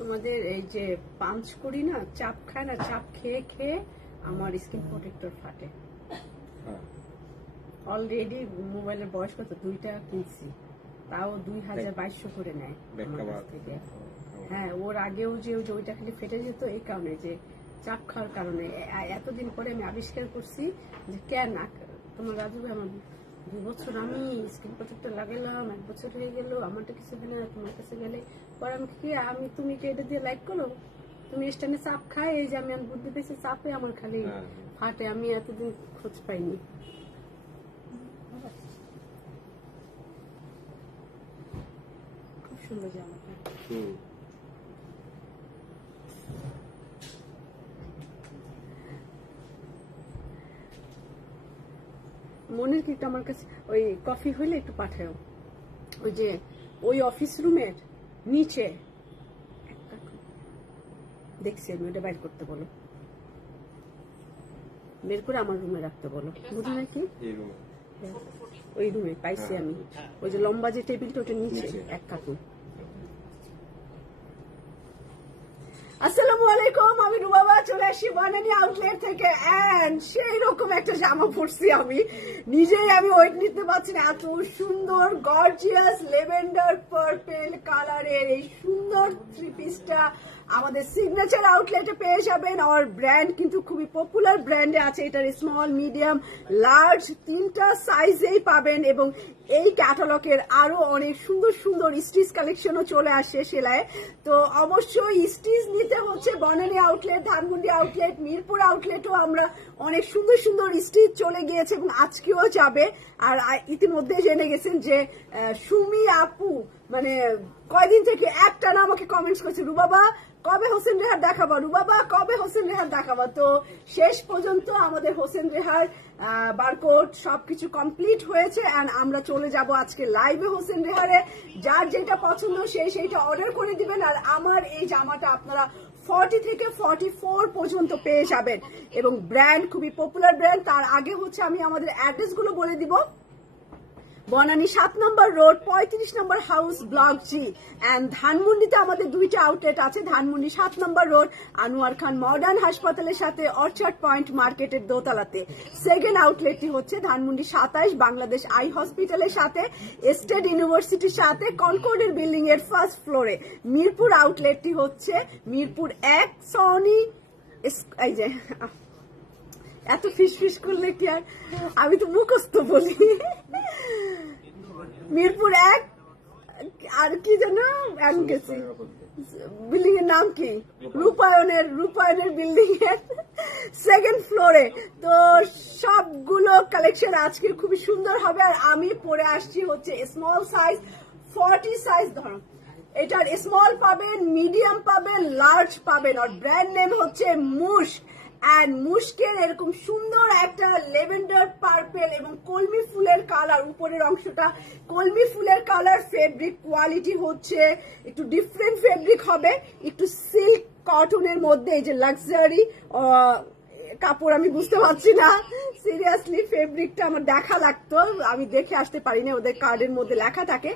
তোমাদের এই যে পাঞ্চ করি না, চাপ খায় না, চাপ খেয়ে খেয়ে আমার স্কিন প্রোটেক্টর ফাটে। অলরেডি মোবাইলের বয়স কত, 2 টাকা কিনছি, তাও 2200 করে নেয় আমার কাছ থেকে। হ্যাঁ, ওর আগেও যে ওইটা খালি ফেটে যেত এই কারণে, যে চাপ খাওয়ার কারণে। এতদিন পরে আমি আবিষ্কার করছি যে কেন তোমার রাজু ভাই, আমার 2 বছর আমি স্কিন প্রোটেক্টর লাগালাম, 1 বছর হয়ে গেল, আমারটা কিছু হয় না, তোমার কাছে গেলে পরে আমি তুমি কি এটা দিয়ে লাইক করো, তুমি স্ট্যান্ডে চাপ খায়, এই যে আমি বুদ্ধি পেয়েছি চাপে আমার খালি ফাটে। আমি এতদিন খোঁজ পাইনি। খুব সুন্দর জামাটা। মনের কি আমার কাছে ওই কফি হইলে একটু পাঠাও, ওই যে ওই অফিস রুমের নিচে দেখছি আমি, ওটা বাইর করতে বলো, বের করে আমার রুমে রাখতে বলো, বুঝলি নাকি? ওই রুমে পাইছি আমি, ওই যে লম্বা যে টেবিলটা ওটা নিচে 1 কার্টুন। আসসালামু আলাইকুম, আমি রুবাবা চলে আসি বনানী আউটলেট থেকে। এন্ড সেই রকম একটা জামা পরছি আমি নিজেই, আমি ওয়েট নিতে পারছি না। এত সুন্দর গর্জিয়াস লেভেন্ডার পার্পল কালারের এই সুন্দর 3 পিসটা আমাদের সিগনেচার আউটলেটে পেয়ে যাবেন। আর ব্র্যান্ড কিন্তু খুবই পপুলার ব্র্যান্ডে আছে, এটার স্মল, মিডিয়াম, লার্জ 3টা সাইজেই পাবেন। এবং এই ক্যাটালগের আরো অনেক সুন্দর সুন্দর স্টিচ কালেকশনও চলে আসে সেলায়। তো অবশ্যই স্টিচ নিতে হচ্ছে বনানী আউটলেট, ধানমন্ডি আউটলেট, মিরপুর আউটলেটও আমরা অনেক সুন্দর সুন্দর স্টিচ চলে গিয়েছে এবং আজকেও যাবে। আর ইতিমধ্যে জেনে গেছেন যে সুমি আপু মানে কয়দিন থেকে একটানা আমাকে কমেন্টস করছে, রুবাবা কবে হোসেন রেহার দেখাবো, রুবাবা কবে হোসেন রেহার দেখাবো। তো শেষ পর্যন্ত আমাদের হোসেন রেহার বারকোড সবকিছু কমপ্লিট হয়েছে। এন্ড আমরা চলে যাব আজকে লাইভে হোসেন রেহারে। যার যেটা পছন্দ সেইটা অর্ডার করে দিবেন। আর আমার এই জামাটা আপনারা 40 থেকে 44 পর্যন্ত পেয়ে যাবেন এবং ব্র্যান্ড খুবই পপুলার ব্র্যান্ড। তার আগে হচ্ছে আমি আমাদের অ্যাড্রেস গুলো বলে দিব। বনানী 7 নম্বর রোড, 35 নম্বর হাউস, ব্লক জি। এন্ড ধানমন্ডিতে আমাদের 2টা আউটলেট আছে। ধানমন্ডি 7 নম্বর রোড, আনোয়ার খান মডার্ন হাসপাতালের সাথে, অর্চার্ড পয়েন্ট মার্কেটের দোতলাতে। সেকেন্ড আউটলেটটি হচ্ছে ধানমন্ডি 27 বাংলাদেশ আই হসপিটালের সাথে, স্টেট ইউনিভার্সিটির সাথে, কনকর্ডের বিল্ডিং এর 1st ফ্লোরে। মিরপুর আউটলেটটি হচ্ছে মিরপুর 1 সনি। এই যে এত ফিস করলে কি আর, আমি তো মুখস্থ বলি। মিরপুর 1 আর কি যেন বিল্ডিং এর নাম কি, রূপায়ণের বিল্ডিং এর 2nd ফ্লোরে। তো সবগুলো কালেকশন আজকের খুবই সুন্দর হবে। আর আমি পরে আসছি হচ্ছে স্মল সাইজ, 40 সাইজ ধরো। এটার স্মল পাবেন, মিডিয়াম পাবেন, লার্জ পাবেন। আর ব্র্যান্ড নেম হচ্ছে মুস্ক। এন্ড মুস্কের এরকম সুন্দর একটা লেভেন্ডার পার্পল এবং কলমি ফুলের কালার, উপরের অংশটা কলমি ফুলের কালার। ফেব্রিক কোয়ালিটি হচ্ছে একটু ডিফারেন্ট ফেব্রিক হবে, একটু সিল্ক কটনের মধ্যে। এই যে লাক্সারি কাপড়, আমি বুঝতে পারছি না সিরিয়াসলি, ফেব্রিকটা আমার দেখা লাগতো, আমি দেখে আসতে পারি না, ওদের কার্ডের মধ্যে লেখা থাকে।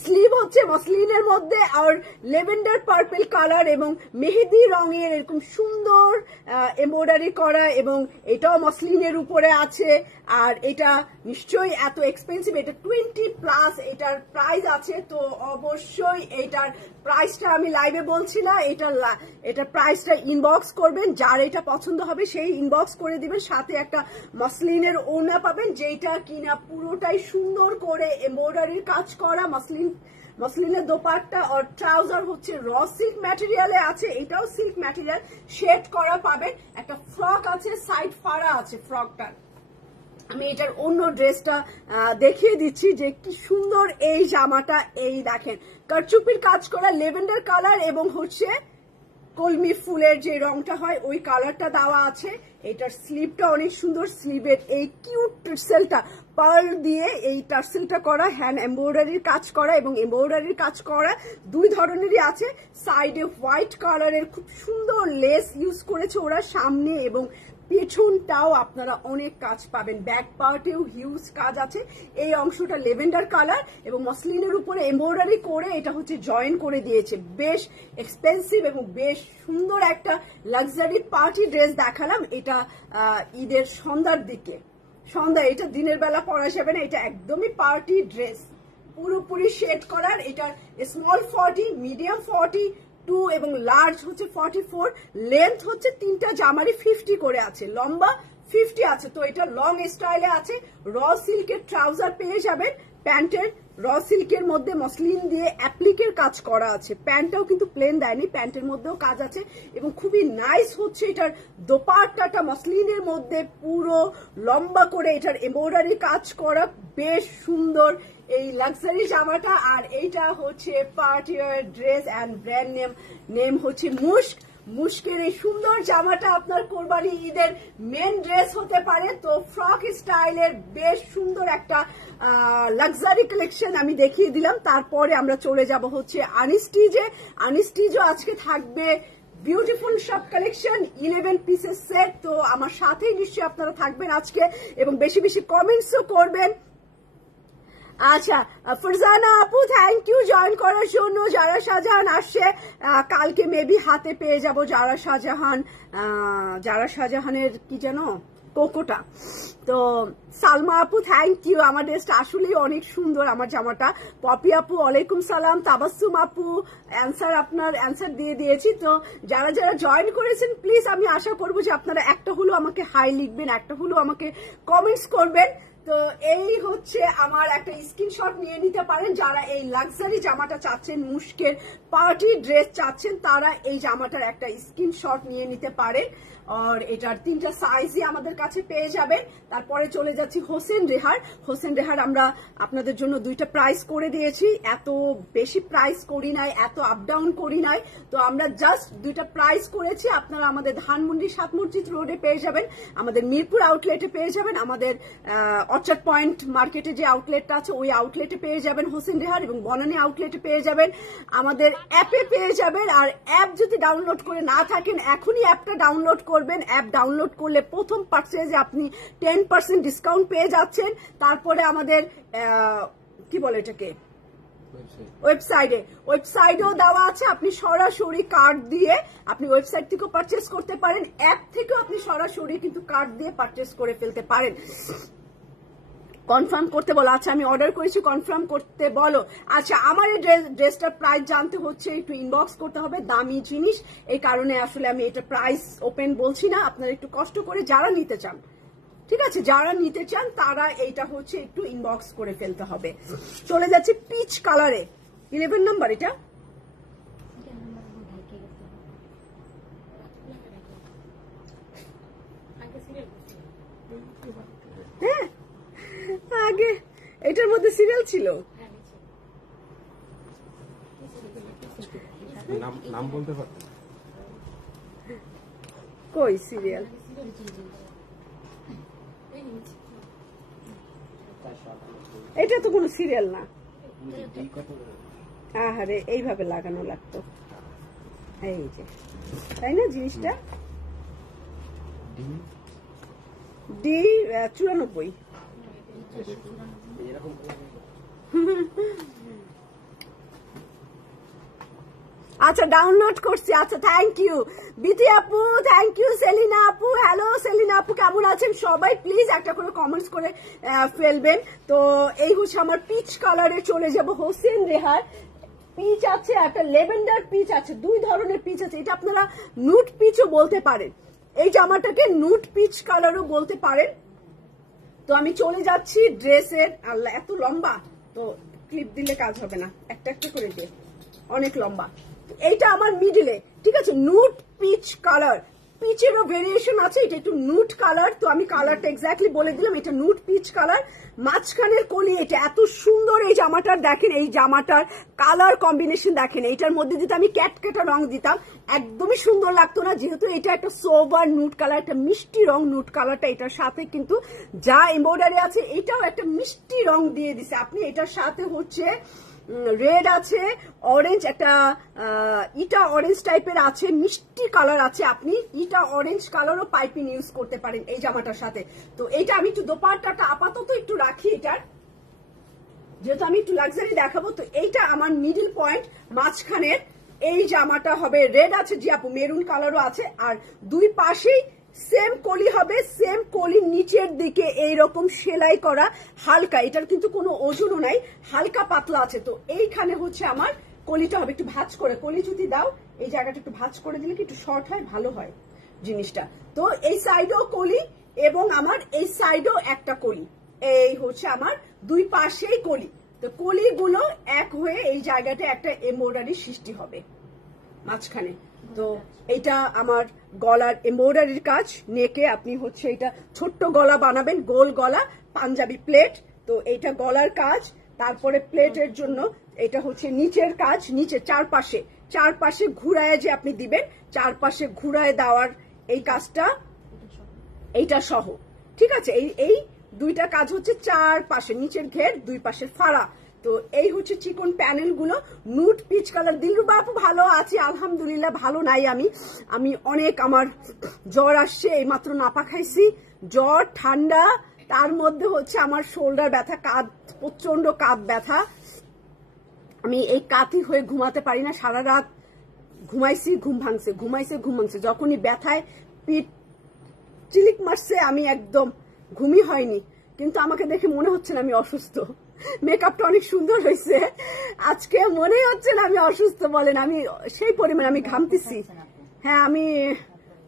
স্লিভ হচ্ছে মসলিনের মধ্যে, আর লেভেন্ডার পার্পল কালার এবং মেহেদি রঙের এরকম সুন্দর এমব্রয়ডারি করা, এবং এটাও মসলিনের উপরে আছে। আর এটা নিশ্চয়ই এত এক্সপেন্সিভ, এটা 20+ এটার প্রাইস আছে। তো অবশ্যই এটার প্রাইসটা আমি লাইভে বলছি না, এটা প্রাইসটা ইনবক্স করবেন, যার এটা পছন্দ হবে সেই ইনবক্স করে দিবেন। সাথে একটা মসলিনের ওড়না পাবেন, যেটা কিনা পুরোটাই সুন্দর করে এমব্রয়ডারির কাজ করা। মসলিনের দোপাট্টা আর ট্রাউজার হচ্ছে র সিল্ক ম্যাটেরিয়ালে আছে, এটাও সিল্ক ম্যাটেরিয়াল শেড করা পাবেন। একটা ফ্রক আছে, সাইড ফাড়া আছে ফ্রকটা। আমি এটার অন্য ড্রেসটা দেখিয়ে দিচ্ছি যে কি সুন্দর এই জামাটা। এই দেখেন কারচুপির কাজ করা লেভেন্ডার কালার এবং হচ্ছে কলমি ফুলের যে রংটা হয় ওই কালারটা দেওয়া আছে। এটার স্লিভটা অনেক সুন্দর, স্লিভের এই কিউট টার্সেলটা পার্ল দিয়ে এই টার্সেলটা করা, হ্যান্ড এমব্রয়ডারির কাজ করা এবং এমব্রয়ডারির কাজ করা 2 ধরনেরই আছে। সাইডে হোয়াইট কালারের খুব সুন্দর লেস ইউজ করেছে ওরা সামনে, এবং পেছনটাও আপনারা অনেক কাজ পাবেন, ব্যাক পার্টেও হিউজ কাজ আছে। এই অংশটা লেভেন্ডার কালার এবং মসলিনের উপরে এমব্রয়ডারি করে এটা হচ্ছে জয়েন করে দিয়েছে। বেশ এক্সপেন্সিভ এবং বেশ সুন্দর একটা লাক্সারি পার্টি ড্রেস দেখালাম। এটা ঈদের সন্ধ্যার দিকে, এটা দিনের বেলা পরা যাবে না, এটা একদমই পার্টি ড্রেস, পুরোপুরি শেড করার। এটা স্মল 40, মিডিয়াম 42 এবং লার্জ হচ্ছে 44। লেন্থ হচ্ছে তিনটা জামারই 50 করে আছে, লম্বা 50 আছে। তো এটা লং স্টাইলে আছে। র সিল্কের ট্রাউজার পেয়ে যাবেন, প্যান্টের র সিল্কের মধ্যে মসলিন দিয়ে অ্যাপ্লিকের কাজ করা আছে। প্যান্টটাও কিন্তু প্লেন দেয়নি, প্যান্টের মধ্যেও কাজ আছে এবং খুবই নাইস হচ্ছে এটার দোপাট্টাটা মসলিনের মধ্যে পুরো লম্বা করে এটার এমব্রয়ডারি কাজ করা, বেশ সুন্দর এই লাক্সারি জামাটা। আর এইটা হচ্ছে party wear dress and brand name হচ্ছে মুস্ক। মুস্কের এই সুন্দর জামাটা আপনার কোরবানি ঈদের মেন ড্রেস হতে পারে। তো ফ্রক স্টাইলের বেশ সুন্দর একটা লাক্সারি কালেকশন আমি দেখিয়ে দিলাম। তারপরে আমরা চলে যাব হচ্ছে আনিস্টিজে। আনিস্টিজও আজকে থাকবে বিউটিফুল সব কালেকশন, 11 পিসের সেট। তো আমার সাথেই নিশ্চয়ই আপনারা থাকবেন আজকে এবং বেশি বেশি কমেন্টসও করবেন। আচ্ছা, ফরজানা আপু থ্যাংক ইউ জয়েন করার জন্য। যারা শাহজাহান আসছে কালকে মেবি হাতে পেয়ে যাব যারা শাহজাহানের কি যেন কোকোটা। তো সালমা আপু থ্যাংক ইউ, আমার ড্রেসটা আসলেই অনেক সুন্দর আমার জামাটা। পপি আপু ওয়ালাইকুম সালাম। তাবাসসুম আপু আপনার অ্যান্সার দিয়ে দিয়েছি। তো যারা যারা জয়েন করেছেন প্লিজ আমি আশা করবো যে আপনারা একটা হলো আমাকে হাই লিখবেন, একটা হলো আমাকে কমেন্টস করবেন। তো এই হচ্ছে আমার একটা স্ক্রিনশট নিয়ে নিতে পারেন যারা এই লাক্সারি জামাটা চাচ্ছেন, মুস্কের পার্টি ড্রেস চাচ্ছেন, তারা এই জামাটার একটা স্ক্রিনশট নিয়ে নিতে পারেন। আর এটার 3টা সাইজই আমাদের কাছে পেয়ে যাবেন। তারপরে চলে যাচ্ছি হোসেন রেহার। হোসেন রেহার আমরা আপনাদের জন্য 2টা প্রাইস করে দিয়েছি, এত বেশি প্রাইস করি নাই, এত আপ ডাউন করি নাই। তো আমরা জাস্ট 2টা প্রাইস করেছি। আপনারা আমাদের ধানমন্ডি 7 মসজিদ রোডে পেয়ে যাবেন, আমাদের মিরপুর আউটলেটে পেয়ে যাবেন, আমাদের অর্চার্ড পয়েন্ট মার্কেটে যে আউটলেটটা আছে ওই আউটলেটে পেয়ে যাবেন হোসেন রেহার, এবং বনানী আউটলেটে পেয়ে যাবেন, আমাদের অ্যাপে পেয়ে যাবেন। আর অ্যাপ যদি ডাউনলোড করে না থাকেন এখনই অ্যাপটা ডাউনলোড করবেন। অ্যাপ ডাউনলোড করলে প্রথম পারচেজে আপনি 10% ডিসকাউন্ট পেয়ে যাচ্ছেন। তারপরে আমাদের কি বলে এটাকে ওয়েবসাইটেও দেওয়া আছে, আপনি সরাসরি কার্ড দিয়ে আপনি ওয়েবসাইট থেকেও পারচেস করতে পারেন, অ্যাপ থেকেও আপনি সরাসরি কিন্তু কার্ড দিয়ে পারচেস করে ফেলতে পারেন। কনফার্ম করতে বলো। আচ্ছা আমি অর্ডার করেছি, কনফার্ম করতে বলো। আচ্ছা আমার এই ড্রেসটার প্রাইস জানতে হচ্ছে একটু ইনবক্স করতে হবে, দামি জিনিস এই কারণে আসলে আমি এটা প্রাইস ওপেন বলছি না। আপনারা একটু কষ্ট করে যারা নিতে চান, ঠিক আছে, যারা নিতে চান তারা এইটা হচ্ছে একটু ইনবক্স করে ফেলতে হবে। চলে যাচ্ছে পিচ কালারে, 11 নাম্বার। এটা হ্যাঁ আগে এটার মধ্যে সিরিয়াল ছিল, নাম বলতে পারতেন কই সিরিয়াল? এটা তো কোনো সিরিয়াল না। আহারে এইভাবে লাগানো লাগতো, এই যে তাই না জিনিসটা। ডি 94। আচ্ছা ডাউনলোড করছি। আচ্ছা থ্যাংক ইউ বিথি আপু, থ্যাংক ইউ সেলিনা আপু। হ্যালো সেলিনা আপু কেমন আছেন সবাই? প্লিজ একটা করে কমেন্টস করে ফেলবেন। তো এই হচ্ছে আমার পিচ কালারে। চলে যাব হোসেন রেহার। পিচ আছে, একটা লেভেন্ডার পিচ আছে, 2 ধরনের পিচ আছে। এটা আপনারা নুট পিচও বলতে পারেন, এই জামাটাকে নুট পিচ কালারও বলতে পারেন। তো আমি চলে যাচ্ছি ড্রেসের। আল্লাহ এত লম্বা, তো ক্লিপ দিলে কাজ হবে না, একটা একটা করে দিয়ে অনেক লম্বা। এইটা আমার মিডিলে, ঠিক আছে, নুট পিচ কালার। পিচেরও ভেরিয়েশন আছে, এটা একটু নুট কালার। তো আমি কালারটা এক্স্যাক্টলি বলে দিলাম, এটা নুট পিচ কালার। মাঝখানের কলি এটা এত সুন্দর। এই জামাটার দেখেন, এই জামাটার কালার কম্বিনেশন দেখেন। এইটার মধ্যে যদি আমি ক্যাটকেটা রং দিতাম একদমই সুন্দর লাগতো না, যেহেতু এটা একটা সোবার নুট কালার, একটা মিষ্টি রং নুট কালারটা। এটার সাথে কিন্তু যা এমব্রয়ডারি আছে এটাও একটা মিষ্টি রং দিয়ে দিছে আপনি। এটার সাথে হচ্ছে রেড আছে, অরেঞ্জ, একটা ইটা অরেঞ্জ টাইপের আছে, মিষ্টি কালার আছে। আপনি ইটা অরেঞ্জ কালারও পাইপিং ইউজ করতে পারেন এই জামাটার সাথে। তো এইটা আমি একটু দোপাট্টাটা আপাতত একটু রাখি এটার, যেহেতু আমি একটু লাক্সারি দেখাবো। তো এইটা আমার মিডল পয়েন্ট মাঝখানের এই জামাটা হবে রেড আছে, জি আপু মেরুন কালারও আছে, আর দুই পাশেই সেম কলি হবে, সেম কলির নিচের দিকে এইরকম সেলাই করা হালকা, এটার কিন্তু কোনো ওজনও নাই, হালকা পাতলা আছে। তো এইখানে হচ্ছে আমার কলিটা হবে একটু ভাঁজ করে, কলি যদি দাও এই জায়গাটা একটু ভাঁজ করে দিলে কি একটু শর্ট হয়, ভালো হয় জিনিসটা। তো এই সাইডেও কলি এবং আমার এই সাইডেও একটা কলি, এই হচ্ছে আমার দুই পাশেই কলি। তো কলিগুলো এক হয়ে এই জায়গাটা একটা এমব্রয়ডারি সৃষ্টি হবে মাঝখানে। তো এটা আমার গলার এমব্রয়ডারির কাজ, নেকে আপনি হচ্ছে এটা ছোট্ট গলা বানাবেন, গোল গলা, পাঞ্জাবি প্লেট। তো এইটা গলার কাজ, তারপরে প্লেটের জন্য এটা হচ্ছে নিচের কাজ, নিচে চারপাশে ঘুরায় যে আপনি দিবেন, চারপাশে ঘুরায় দেওয়ার এই কাজটা এইটা সহ, ঠিক আছে। এই দুইটা কাজ হচ্ছে চারপাশে, নিচের ঘের, দুই পাশের ফাড়া। তো এই হচ্ছে চিকন প্যানেল গুলো, নুট পিচ কালার। দিলরুবা আপু ভালো আছি আলহামদুলিল্লাহ, ভালো নাই আমি অনেক, আমার জ্বর আসছে, এইমাত্র নাপা খাইছি, জ্বর ঠান্ডা, তার মধ্যে হচ্ছে আমার শোল্ডার ব্যথা, কাঁধ প্রচন্ড কাঁধ ব্যথা, আমি এই কাঁথি হয়ে ঘুমাতে পারি না, সারা রাত ঘুমাইছি ঘুম ভাঙছে, যখনই ব্যথায় পিঠ চিলিক মারছে আমি একদম ঘুমই হয়নি। কিন্তু আমাকে দেখে মনে হচ্ছে না আমি অসুস্থ, মেকআপটা অনেক সুন্দর হয়েছে, আজকে মনে হচ্ছে না আমি অসুস্থ, বলেন আমি সেই পরিমাণ আমি ঘামতেছি, হ্যাঁ আমি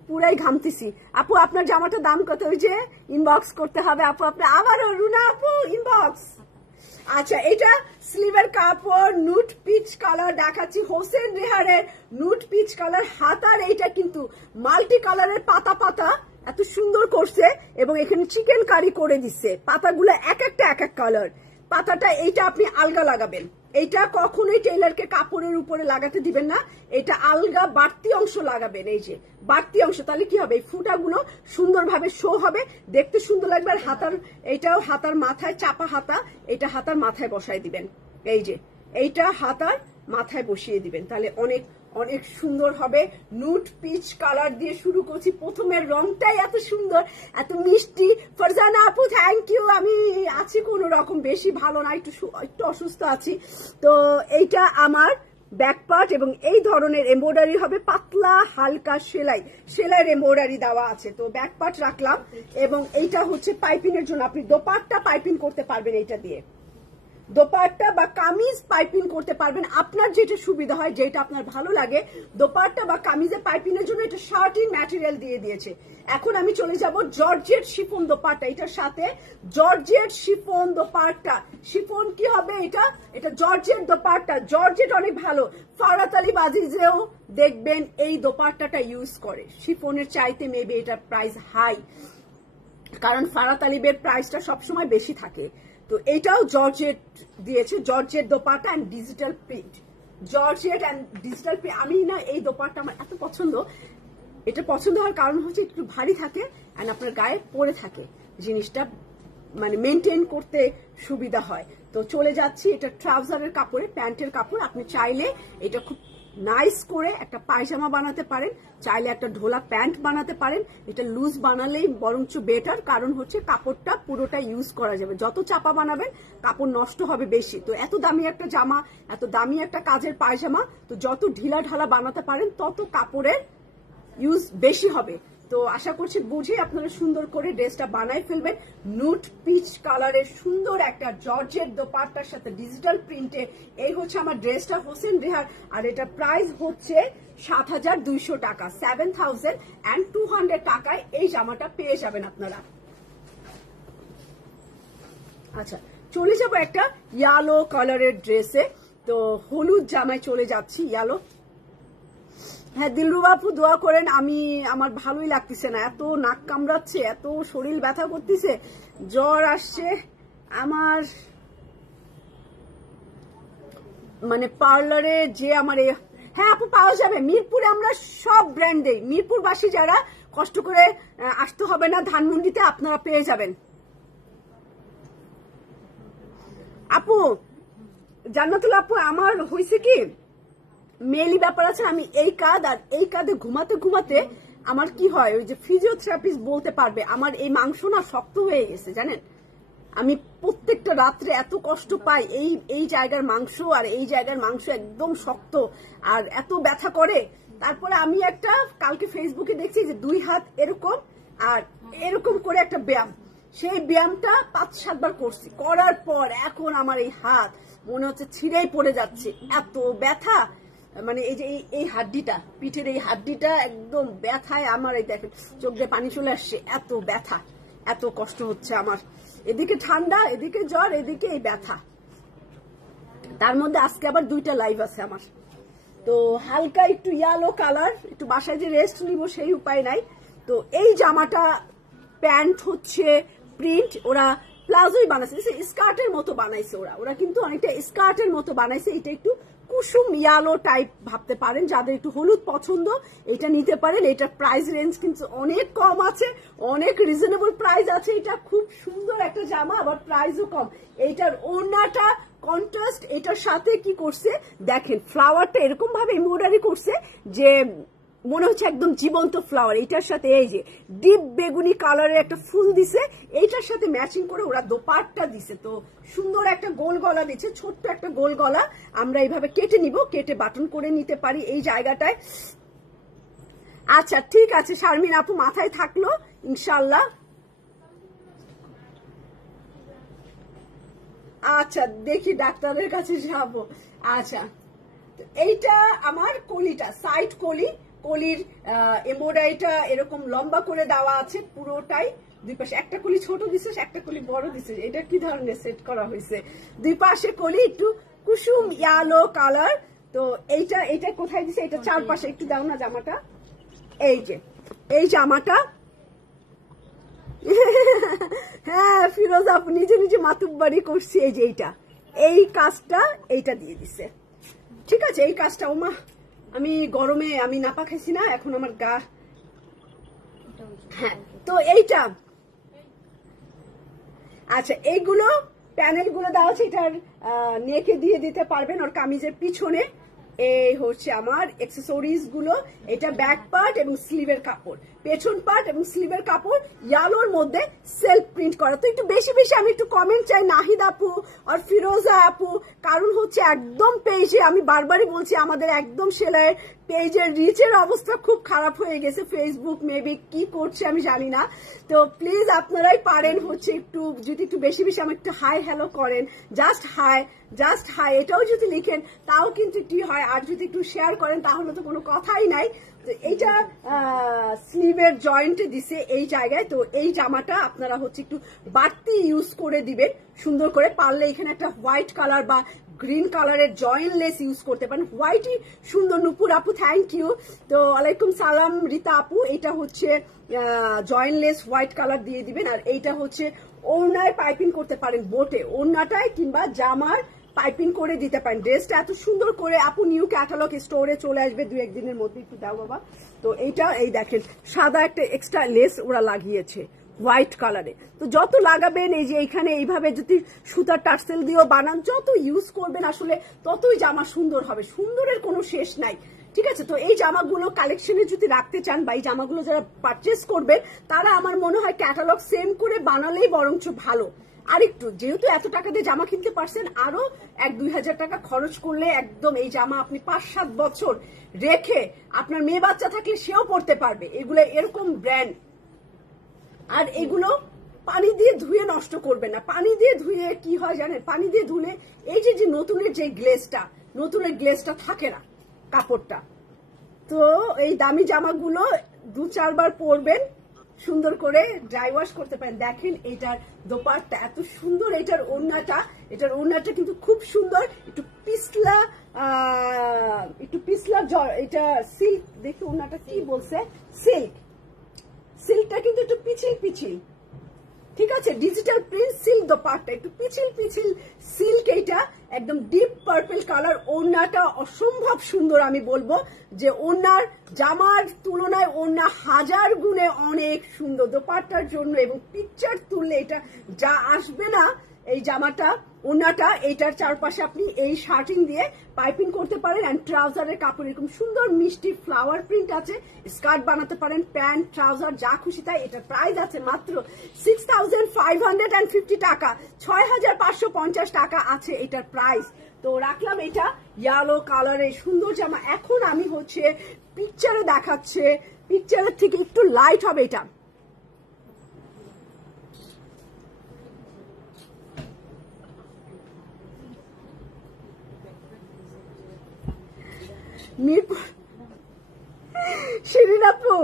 পুরাই ঘামতেছি। আপু আপনার জামাটার দাম কত? ওই যে ইনবক্স করতে হবে আপু, আপনি আবারও রুনা আপু ইনবক্স। আচ্ছা, এটা স্লিভের কাপড়, নুট পিচ কালার দেখাচ্ছি, হোসেন রেহারের নুট পিচ কালার। হাতার এইটা কিন্তু মাল্টি কালারের পাতা পাতা এত সুন্দর করছে, এবং এখানে চিকেন কারি করে দিচ্ছে, পাতাগুলো এক একটা এক এক কালার। পাতাটা এইটা আপনি আলগা লাগাবেন, এইটা কখনোই টেইলারকে কাপড়ের উপরে লাগাতে দিবেন না, এটা আলগা বাড়তি অংশ লাগাবেন, এই যে বাড়তি অংশ, তাহলে কি হবে এই ফুটাগুলো সুন্দরভাবে শো হবে, দেখতে সুন্দর লাগবে। আর হাতার এইটাও হাতার মাথায় চাপা হাতা, এটা হাতার মাথায় বসায় দিবেন, এই যে এইটা হাতার মাথায় বসিয়ে দিবেন, তাহলে অনেক অনেক সুন্দর হবে। নুট পিচ কালার দিয়ে শুরু করছি, প্রথমের রংটাই এত সুন্দর, এত মিষ্টি। ফারজানা আপু থ্যাংক ইউ, আমি আছি কোনো রকম, বেশি ভালো না, একটু অসুস্থ আছি। তো এইটা আমার ব্যাক পার্ট, এবং এই ধরনের এমব্রয়ডারি হবে, পাতলা হালকা সেলাইয়ের এমব্রয়ডারি দেওয়া আছে। তো ব্যাক পার্ট রাখলাম, এবং এইটা হচ্ছে পাইপিং এর জন্য, আপনি দোপাট্টা পাইপিং করতে পারবেন এইটা দিয়ে, দোপাট্টা বা কামিজ পাইপিং করতে পারবেন, আপনার যেটা সুবিধা হয়, যেটা আপনার ভালো লাগে। দোপাট্টা বা কামিজে পাইপিং এর জন্য এটা শার্টিং ম্যাটেরিয়াল দিয়ে দিয়েছে। এখন আমি চলে যাব জর্জেট শিফন দোপাট্টা, এটার সাথে জর্জেট শিফন দোপাট্টা। শিফন কি হবে এটা জর্জেট দোপাট্টা, জর্জেট অনেক ভালো, ফারাত আলী বাজিজেও দেখবেন এই দোপাট্টাটা ইউজ করে, শিফনের চাইতে মেবি এটার প্রাইস হাই, কারণ ফারাত আলীবের প্রাইসটা সবসময় বেশি থাকে। তো এইটাও জর্জেট দিয়েছে, georgette dupatta and digital print, georgette and digital print. আমি না এই দোপাট্টা আমার এত পছন্দ, এটা পছন্দ হওয়ার কারণ হচ্ছে একটু ভারী থাকে অ্যান্ড আপনার গায়ে পরে থাকে, জিনিসটা মানে মেনটেন করতে সুবিধা হয়। তো চলে যাচ্ছি, এটা ট্রাউজারের কাপড়ে, প্যান্টের কাপড়, আপনি চাইলে এটা খুব নাইস করে একটা পায়জামা বানাতে পারেন, চাইলে একটা ঢোলা প্যান্ট বানাতে পারেন। এটা লুজ বানালেই বরঞ্চ বেটার, কারণ হচ্ছে কাপড়টা পুরোটা ইউজ করা যাবে, যত চাপা বানাবেন কাপড় নষ্ট হবে বেশি। তো এত দামি একটা জামা, এত দামি একটা কাজের পায়জামা, তো যত ঢিলা ঢালা বানাতে পারেন তত কাপড়ের ইউজ বেশি হবে। তো আশা করছি বুঝে আপনারা সুন্দর করে ড্রেসটা বানাই ফেলবেন। নুট পিচ কালারের সুন্দর একটা জর্জেট দোপাট্টার সাথে ডিজিটাল প্রিন্টে, এই হচ্ছে আমার ড্রেসটা, হোসেন রেহার। আর এটা প্রাইস হচ্ছে ৭,২০০ টাকা, 7,200 টাকায় এই জামাটা পেয়ে যাবেন আপনারা। আচ্ছা, চলে যাব একটা ইয়েলো কালারের ড্রেসে। তো হলুদ জামায় চলে যাচ্ছি, ইয়েলো। হ্যাঁ দিলরুবা আপু দোয়া করেন, আমার ভালোই লাগতেছে না, এত নাক কামড়াচ্ছে, এত শরীর ব্যথা করতেছে, জ্বর আসছে আমার, মানে পার্লারে যে আমার হ্যাঁ আপু পাওয়া যাবে মিরপুরে, আমরা সব ব্র্যান্ডে, মিরপুরবাসী যারা কষ্ট করে আসতে হবে না ধানমন্ডিতে, আপনারা পেয়ে যাবেন। আপু জান্নাতুল আপু আমার হয়েছে কি মেইলি ব্যাপার আছে, আমি এই কাঁধ আর এই কাঁধে ঘুমাতে ঘুমাতে আমার কি হয়, ওই যে ফিজিওথেরাপিস্ট বলতে পারবে, আমার এই মাংস না শক্ত হয়ে গেছে জানেন। আমি প্রত্যেকটা রাত্রে এত কষ্ট পাই, এই জায়গার মাংস আর এই জায়গার মাংস একদম শক্ত আর এত ব্যথা করে। তারপরে আমি একটা কালকে ফেসবুকে দেখছি যে 2 হাত এরকম আর এরকম করে একটা ব্যায়াম, সেই ব্যায়ামটা 5-7 বার করছি, করার পর এখন আমার এই হাত মনে হচ্ছে ছিঁড়েই পড়ে যাচ্ছে, এত ব্যথা। মানে এই যে এই হাড্ডিটা, পিঠের এই হাড্ডিটা একদম ব্যথায় আমার, এই দেখেন চোখ দিয়ে পানি চলে আসছে, এত ব্যথা, এত কষ্ট হচ্ছে আমার। এদিকে ঠান্ডা, এদিকে জ্বর, এদিকে এই ব্যথা, তার মধ্যে আজকে আবার 2টা লাইভ আছে আমার। তো হালকা একটু ইয়েলো কালার, একটু বাসায় যে রেস্ট নিব সেই উপায় নাই। তো এই জামাটা প্যান্ট হচ্ছে প্রিন্ট, ওরা প্লাজোই বানাইছে, স্কার্টের মতো বানাইছে, ওরা কিন্তু অনেকটা স্কার্টের মতো বানাইছে। এটা একটু কুসুম ইয়ালো টাইপ ভাবতে পারেন, যাদের একটু হলুদ পছন্দ এটা নিতে পারেন। এটার প্রাইস রেঞ্জ কিন্তু অনেক কম আছে, অনেক রিজনেবল প্রাইস আছে। এটা খুব সুন্দর একটা জামা, আবার প্রাইসও কম। এইটার ওড়নাটা কন্ট্রাস্ট, এটার সাথে কি করছে দেখেন, ফ্লাওয়ারটা এরকম ভাবে এমব্রয়ডারি করছে যে মনে হচ্ছে একদম জীবন্ত ফ্লাওয়ার। এইটার সাথে এই যে ডিপ বেগুনি কালারের একটা ফুল দিছে, এইটার সাথে ম্যাচিং করে ওরা দোপাট্টা দিছে। তো সুন্দর একটা গোল গলা দিচ্ছে, ছোট্ট একটা গোল গলা। আমরা এইভাবে কেটে নিব, কেটে বাটন করে নিতে পারি এই জায়গাটায়। আচ্ছা ঠিক আছে শারমিন আপু, মাথায় থাকলো ইনশাল্লাহ। আচ্ছা দেখি ডাক্তারের কাছে যাব। আচ্ছা এইটা আমার কলিটা, সাইড কলি, কলির এমব্রয়ডারিটা এরকম লম্বা করে দেওয়া আছে পুরোটাই। 2 পাশে একটা কলি ছোট দিছে, একটা কলি বড় দিছে। এটা কি ধরনের সেট করা হয়েছে? 2 পাশে কলি একটু কুসুম ইয়েলো কালার। তো এইটা কোথায় দিছে? এটা 4 পাশে একটু দাও না জামাটা। এই যে এই জামাটা হ্যাঁ ফিরোজ আপু নিজে নিজে মাতুব্বাড়ি করছি। এই যে এই কাজটা এইটা দিয়ে দিছে, ঠিক আছে। এই কাজটা ওমা আমি গরমে আমি নাপা খাইছি না, এখন আমার গা। হ্যাঁ তো এইটা আচ্ছা, এইগুলো প্যানেল গুলো দেওয়া আছে, এটার নেকে দিয়ে দিতে পারবেন ওর কামিজের পিছনে। এই হচ্ছে আমার অ্যাকসেসরিজ গুলো, এটা ব্যাক পার্ট এবং স্লিভের কাপড়, পেছন পার্ট এবং স্লিভের কাপড় ইয়ালোর মধ্যে সেলফ প্রিন্ট করা। তো একটু বেশি বেশি আমি একটু কমেন্ট চাই নাহিদ আপু আর ফিরোজা আপু, কারণ হচ্ছে একদম পেজে আমি বারবারই বলছি আমাদের একদম সেলাইয়ের পেজের রিচের অবস্থা খুব খারাপ হয়ে গেছে। ফেসবুক মেবি কি করছে আমি জানি না। তো প্লিজ আপনারাই পারেন হচ্ছে একটু যদি একটু বেশি বেশি আমার একটু হাই হ্যালো করেন, জাস্ট হাই এটাও যদি লিখেন তাও কিন্তু কি হয়, আর যদি একটু শেয়ার করেন তাহলে তো কোনো কথাই নাই। তো এইটা স্লিভের জয়েন্টে দিছে এই জায়গায়। তো এই জামাটা আপনারা হচ্ছে একটু বাড়তি ইউজ করে দিবেন সুন্দর করে, পারলে এখানে একটা হোয়াইট কালার বা গ্রিন কালারের জয়েন্ট লেস ইউজ করতে পারেন। হোয়াইটই সুন্দর। নুপুর আপু থ্যাংক ইউ। তো ওয়ালাইকুম সালাম রীতা আপু। এটা হচ্ছে জয়েন্ট লেস হোয়াইট কালার দিয়ে দিবেন। আর এইটা হচ্ছে ওড়নায় পাইপিং করতে পারেন, বোটে ওড়নাটায় কিংবা জামার পাইপিং করে দিতে পারেন। ড্রেসটা এত সুন্দর করে আপু নিউ ক্যাটালগ স্টোরে চলে আসবে 2-1 দিনের মধ্যে, একটু দাও বাবা। তো এইটা এই দেখেন সাদা একটা এক্সট্রা লেস ওরা লাগিয়েছে হোয়াইট কালারে। তো যত লাগাবেন এই যে এইখানে এইভাবে যদি সুতার টার্সেল দিয়েও বানান, যত ইউজ করবেন আসলে ততই জামা সুন্দর হবে, সুন্দরের কোনো শেষ নাই, ঠিক আছে। তো এই জামাগুলো কালেকশনে যদি রাখতে চান বা এই জামাগুলো যারা পারচেস করবেন তারা আমার মনে হয় ক্যাটালগ সেম করে বানালেই বরঞ্চ ভালো। আরেকটু যেহেতু এত টাকা দিয়ে জামা কিনতে পারছেন, আরো 1-2 হাজার টাকা খরচ করলে একদম এই জামা আপনি 5-7 বছর রেখে আপনার মেয়ে বাচ্চা থাকলে সেও পড়তে পারবে। এগুলো এরকম ব্র্যান্ড। আর এগুলো পানি দিয়ে ধুয়ে নষ্ট করবে না। পানি দিয়ে ধুয়ে কি হয় জানেন, পানি দিয়ে ধুলে এই যে নতুনের যে গ্লেজটা, নতুনের গ্লেজটা থাকে না কাপড়টা। তো এই দামি জামাগুলো 2-4 বার পরবেন, সুন্দর করে ড্রাই ওয়াশ করতে পারেন। দেখেন এটার দোপাট্টা এত সুন্দর, এটার ওড়নাটা কিন্তু খুব সুন্দর, একটু পিছলা এটা সিল্ক, দেখি ওড়নাটা কি বলছে, সিল্কটা কিন্তু একটু পিছিল, ঠিক আছে। ডিজিটাল প্রিন্ট সিল্ক দোপাট্টা, একটু পিছিল সিল্ক, এইটা একদম ডিপ পার্পল কালার। ওড়নাটা অসম্ভব সুন্দর, আমি বলবো যে ওড়নার জামার তুলনায় ওড়না 1000 গুণে অনেক সুন্দর দোপাট্টার জন্য। এবং পিকচার তুললে এটা যা আসবে না এই জামাটা ওনাটা এইটার চারপাশে আপনি এই শার্টিং দিয়ে পাইপিং করতে পারেন এন্ড ট্রাউজারের কাপড় এরকম সুন্দর মিষ্টি ফ্লাওয়ার প্রিন্ট আছে স্কার্ট বানাতে পারেন প্যান্ট ট্রাউজার যা খুশি তাই এটার প্রাইস আছে মাত্র 6550 টাকা 6550 টাকা আছে এটার প্রাইস তো রাখলাম এটা ইয়েলো কালারের সুন্দর জামা এখন আমি হচ্ছে পিকচারে দেখাচ্ছে পিকচারের থেকে একটু লাইট হবে এটা শিরিন আপু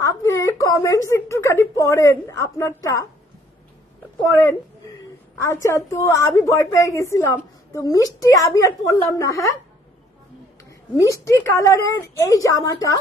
আপনি কমেন্টস একটুখানি পড়েন আপনারটা পড়েন আচ্ছা তো আমি ভয় পেয়ে গেছিলাম তো মিষ্টি আমি আর পড়লাম না হ্যাঁ মিষ্টি কালারের এই জামাটা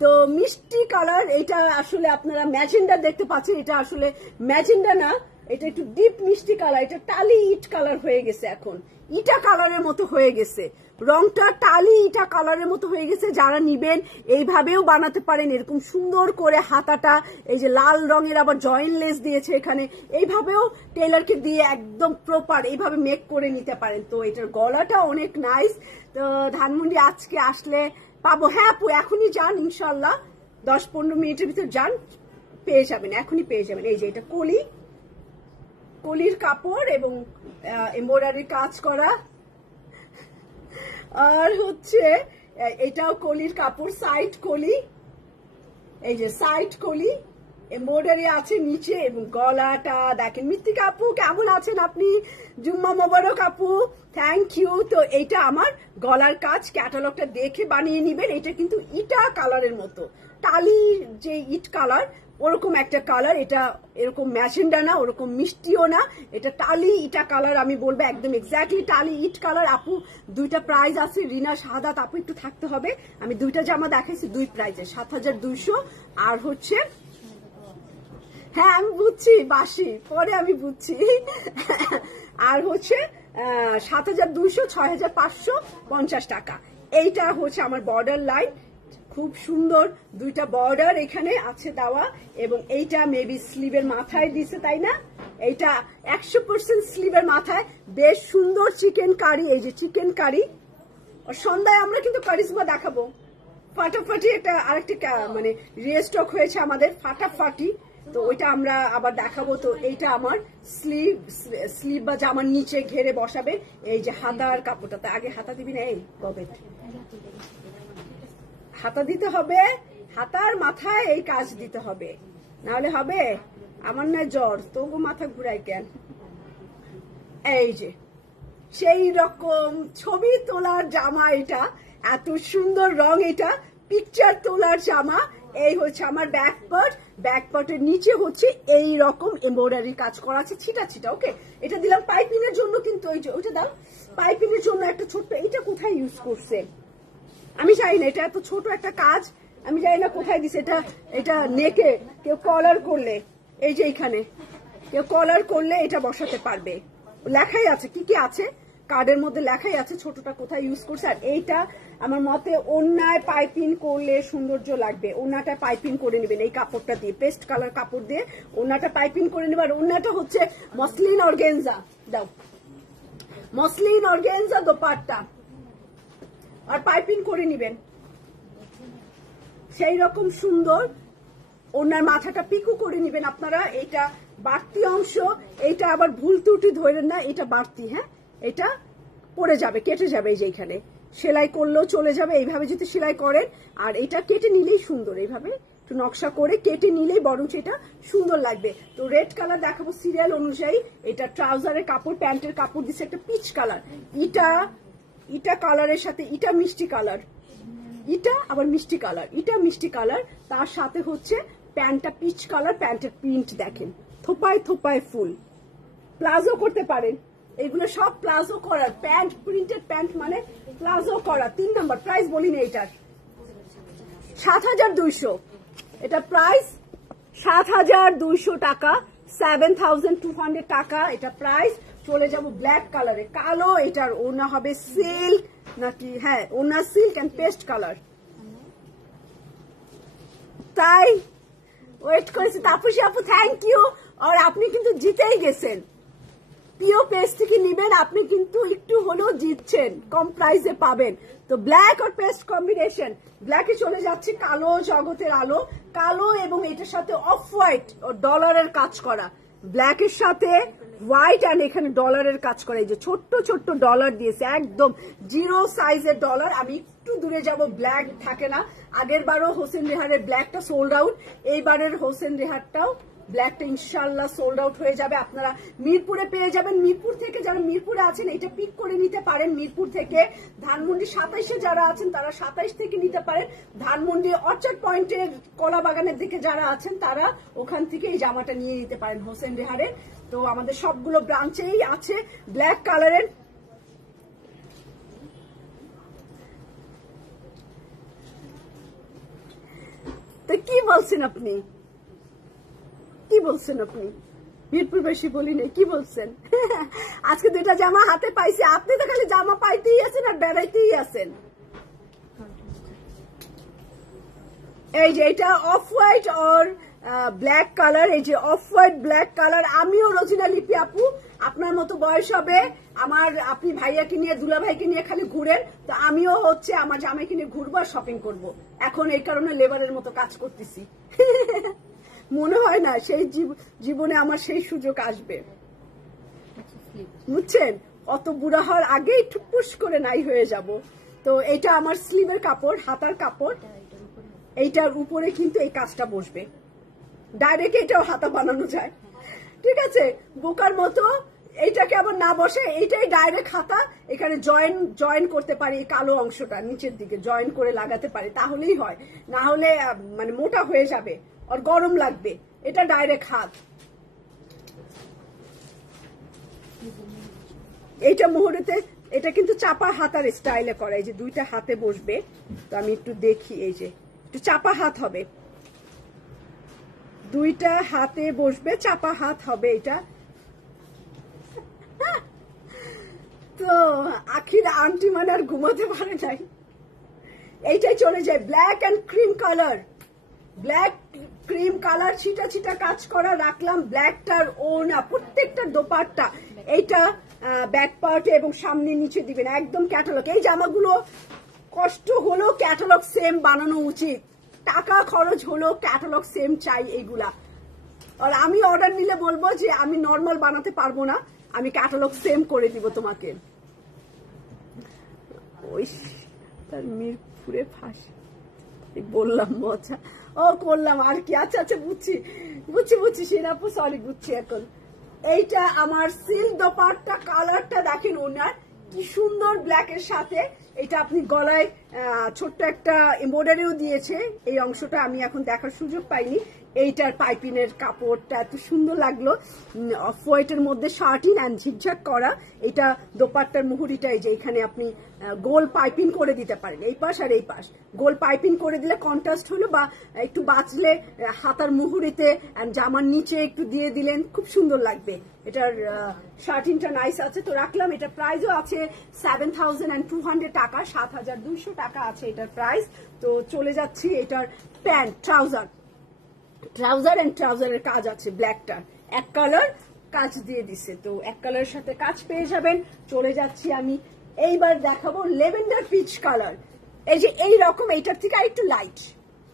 তো মিষ্টি কালার এটা আসলে আপনারা ম্যাজেন্ডা দেখতে পাচ্ছেন এটা আসলে ম্যাজেন্ডা না এটা একটু ডিপ মিষ্টি কালার এটা টালি ইট কালার হয়ে গেছে এখন ইটা কালারের মতো হয়ে গেছে রংটা টালি ইটা কালারের মতো হয়ে গেছে যারা নিবেন এইভাবেও বানাতে পারেন এরকম সুন্দর করে হাতাটা এই যে লাল রঙের আবার জয়েন্ট লেস দিয়েছে এখানে এইভাবেও টেলারকে দিয়ে একদম প্রপার এইভাবে মেক করে নিতে পারেন তো এটার গলাটা অনেক নাইস তো ধানমন্ডি আজকে আসলে পাবো হ্যাঁ আপু এখনই যান ইনশাল্লাহ 10-15 মিনিটের ভিতর যান পেয়ে যাবেন এখনই পেয়ে যাবেন এই যে এটা কলির কাপড় এবং এমব্রয়ডারি কাজ করা আর হচ্ছে এটাও কলির কাপড় সাইড কলি এই যে সাইড কলি এমব্রয়ডারি আছে নিচে এবং গলাটা দেখেন মৃত্তিকা আপু কেমন আছেন আপনি জুম্মা মোবারক আপু থ্যাংক ইউ তো এইটা আমার গলার কাজ ক্যাটালগটা দেখে বানিয়ে নিবেন এটা কিন্তু ইটা কালারের মতো টালি যে ইট কালার ওরকম একটা কালার এটা এরকম ম্যাজেন্ডা না ওরকম মিষ্টিও না এটা টালি ইটা কালার আমি বলবো একদম এক্স্যাক্টলি টালি ইট কালার আপু দুইটা প্রাইস আছে রিনা শাহাদাত আপু একটু থাকতে হবে আমি দুইটা জামা দেখাইছি দুই প্রাইসে 7200 আর হচ্ছে হ্যাঁ আমি বুঝছি বাসি পরে আমি বুঝছি আর হচ্ছে 7200 6550 টাকা এইটা হচ্ছে আমার বর্ডার লাইন খুব সুন্দর দুইটা বর্ডার এখানে আছে দেওয়া এবং এইটা মেবি স্লিভের মাথায় দিছে তাই না এইটা 100% স্লিভের মাথায় বেশ সুন্দর চিকেন কারি এই যে চিকেন কারি সন্ধ্যায় আমরা কিন্তু কারিজমা দেখাবো ফাটাফাটি একটা আরেকটা মানে রিস্টক হয়েছে আমাদের ফাটাফাটি তো ওইটা আমরা আবার দেখাবো তো এইটা আমার স্লিভ বা জামার নিচে ঘেরে বসাবে এই যে হাতার কাপড়টা আগে হাতা দিবি না এই কবে হাতা দিতে হবে হাতার মাথায় এই কাজ দিতে হবে নাহলে হবে আমার না জ্বর তবু মাথা ঘুরাই কেন এই যে সেই রকম ছবি তোলার জামা এটা এত সুন্দর রং এটা পিকচার তোলার জামা এই হচ্ছে আমার ব্যাক পার্টের নিচে হচ্ছে এই রকম এমব্রয়ডারি কাজ করা আছে ছিটা ছিটা ওকে এটা দিলাম পাইপিং এর জন্য কিন্তু ওই যে ওইটা দাও পাইপিং এর জন্য একটা ছোট্ট এটা কোথায় ইউজ করছে আমি জানি না এটা এত ছোট একটা কাজ আমি জানি না কোথায় দিছে এটা নেকে কেউ কলার করলে এই যে এখানে কেউ কলার করলে এটা বসাতে পারবে লেখাই আছে কি কি আছে কার্ডের মধ্যে লেখাই আছে ছোটটা কোথায় ইউজ করছে আর এইটা আমার মতে ওন্নায় পাইপিং করলে সৌন্দর্য লাগবে ওন্নাটা পাইপিং করে নেবেন এই কাপড়টা দিয়ে পেস্ট কালার কাপড় দিয়ে ওন্নাটা পাইপিং করে নেবেন আর ওন্নাটা হচ্ছে মসলিন অর্গানজা দাও মসলিন অর্গানজা দোপাট্টা আর পাইপিং করে নেবেন সেই রকম সুন্দর ওনার মাথাটা পিকু করে নেবেন আপনারা এটা বাড়তি অংশ এইটা আবার ভুল ত্রুটি ধরেন না এটা বাড়তি হ্যাঁ এটা পড়ে যাবে কেটে যাবে এই যে এখানে সেলাই করলেও চলে যাবে এইভাবে যদি সেলাই করেন আর এটা কেটে নিলেই সুন্দর এইভাবে একটু নকশা করে কেটে নিলেই বরঞ্চ এটা সুন্দর লাগবে তো রেড কালার দেখাবো সিরিয়াল অনুযায়ী এটা ট্রাউজারের কাপড় প্যান্টের কাপড় দিচ্ছে একটা পিচ কালার ইটা কালারের সাথে ইটা মিষ্টি কালার ইটা আবার মিষ্টি কালার ইটা মিষ্টি কালার তার সাথে হচ্ছে প্যান্টটা পিচ কালার প্যান্টের প্রিন্ট দেখেন থোপায় থোপায় ফুল প্লাজো করতে পারেন এগুলো সব প্লাজো করার প্যান্ট প্রিন্টেড প্যান্ট মানে প্লাজো করা 3 নম্বর প্রাইস বলিনি এটার 7200 এটা প্রাইস 7200 টাকা 7200 টাকা এটা প্রাইস চলে যাব ব্ল্যাক কালারে কালো এটার ওনা হবে সিল্ক নাকি হ্যাঁ ওনা সিল্ক এন্ড পেস্ট কালার তাই ওয়েট করেছি তাপসী আপু থ্যাংক ইউ আর আপনি কিন্তু জিতেই গেছেন। পিও পেস্ট থেকে নিবেন, আপনি কিন্তু একটু হলেও জিতছেন, কম প্রাইসে পাবেন। তো ব্ল্যাক আর পেস্ট কম্বিনেশন, ব্ল্যাকে চলে যাচ্ছে কালো জগতের আলো, কালো এবং এটার সাথে অফ হোয়াইট ও ডলারের কাজ করা, ব্ল্যাকের সাথে হোয়াইট অ্যান্ড এখানে ডলারের কাজ করা। এই যে ছোট্ট ছোট্ট ডলার দিয়েছে, একদম জিরো সাইজের ডলার। আমি একটু দূরে যাব, ব্ল্যাক থাকে না। আগের বারও হোসেন রেহারের ব্ল্যাকটা সোল্ড আউট, এইবারের হোসেন রেহারটাও ব্ল্যাকটা ইনশাল্লাহ সোল্ড আউট হয়ে যাবে। আপনারা মিরপুরে পেয়ে যাবেন। মিরপুর থেকে যারা মিরপুরে আছেন এটা পিক করে নিতে পারেন। মিরপুর থেকে ধানমন্ডি 27-এ যারা আছেন তারা 27 থেকে নিতে পারেন। ধানমন্ডি অর্চার্ড পয়েন্টের কলা বাগানের দিকে যারা আছেন তারা ওখান থেকে এই জামাটা নিয়ে নিতে পারেন হোসেন রেহারের। তো আমাদের সবগুলো ব্রাঞ্চেই আছে ব্ল্যাক কালারের। তো কি বলছেন আপনি, কি বলছেন আপনি? মিরপুর বেশি বলি নেই, কি বলছেন? আজকে দুইটা জামা হাতে পাইছি, আপনি তো খালি জামা পাইতেই আছেন আর বেড়াইতেই আছেন। এই যে এটা অফ হোয়াইট আর ব্ল্যাক কালার, এই যে অফ হোয়াইট ব্ল্যাক কালার। আমিও রোজিনা লিপি আপু আপনার মতো বয়স হবে আমার, আপনি ভাইয়াকে নিয়ে দুলা ভাইকে নিয়ে খালি ঘুরেন, তো আমিও হচ্ছে আমার জামাইকে নিয়ে ঘুরবো আর শপিং করবো। এখন এই কারণে লেবারের মতো কাজ করতেছি। মনে হয় না সেই জীবনে আমার সেই সুযোগ আসবে, বুঝছেন? অত বুড়া হওয়ার আগেই ঠুপুস করে নাই হয়ে যাব। তো এটা আমার স্লিভের কাপড়, হাতার কাপড়। এইটার উপরে কিন্তু এই কাজটা বসবে, ডাইরেক্ট এটাও হাতা বানানো যায়, ঠিক আছে? বোকার মতো এইটাকে আবার না বসে এইটাই ডাইরেক্ট হাতা, এখানে জয়েন করতে পারি, এই কালো অংশটা নিচের দিকে জয়েন করে লাগাতে পারি, তাহলেই হয়। না হলে মানে মোটা হয়ে যাবে আর গরম লাগবে। এটা ডাইরেক্ট হাত। এইটা মুহুরিতে, এটা কিন্তু চাপা হাতার স্টাইলে করা, এই যে দুইটা হাতে বসবে। তো আমি একটু দেখি, এই যে একটু চাপা হাত হবে, দুইটা হাতে বসবে, চাপা হাত হবে এটা। তো আখির আন্টি মানে আর ঘুমাতে পারে নাই। এইটাই চলে যায় black and cream colour, black cream colour ছিটা ছিটা কাজ করা রাখলাম। ব্ল্যাকটার ওনা প্রত্যেকটা দোপাট্টা, এইটা ব্যাক পার্টে এবং সামনে নিচে দিবেন, একদম ক্যাটালগ। এই জামাগুলো কষ্ট হলো ক্যাটালগ সেম বানানো উচিত, টাকা খরচ হলো ক্যাটালগ সেম চাই এইগুলা। আর আমি অর্ডার নিলে বলবো যে আমি নর্মাল বানাতে পারবো না, আমি ক্যাটালগ সেম করে দিব তোমাকে। ওই তার মিরপুরে ফাঁসি বললাম, মজা ও করলাম আর কি। আচ্ছা আচ্ছা বুঝছি বুঝছি বুঝছি সিনাপু, সরি বুঝছি এখন। এইটা আমার সিল্ক দোপাট্টা, কালারটা দেখেন ওনার কি সুন্দর ব্ল্যাকের সাথে। এটা আপনি গলায় ছোট্ট একটা এমব্রয়ডারিও দিয়েছে, এই অংশটা আমি এখন দেখার সুযোগ পাইনি। এইটার পাইপিনের কাপড়টা এত সুন্দর লাগলো, অফ হোয়াইটের মধ্যে শার্টিন অ্যান্ড ঝিকঝাক করা। এটা দোপাট্টার মুহুরিটা, এই যে এখানে আপনি গোল পাইপিং করে দিতে পারেন, এই পাশ আর এই পাশ গোল পাইপিং করে দিলে কন্ট্রাস্ট হলো, বা একটু বাঁচলে হাতার মুহুরিতে জামার নিচে একটু দিয়ে দিলেন, খুব সুন্দর লাগবে। এটার শার্টিনটা নাইস আছে, তো রাখলাম। এটা প্রাইসও আছে 7,200 টাকা, 7,200 টাকা আছে এটার প্রাইস। তো চলে যাচ্ছি এটার প্যান্ট, ট্রাউজার এন্ড ট্রাউজারের কাজ আছে, ব্ল্যাকটার এক কালার কাজ দিয়ে দিছে, তো এক কালারের সাথে কাজ পেয়ে যাবেন। চলে যাচ্ছি আমি, এইবার দেখাবো লেভেন্ডার পিচ কালার। এই যে এই রকম, এইটার থেকে আরেকটু লাইট,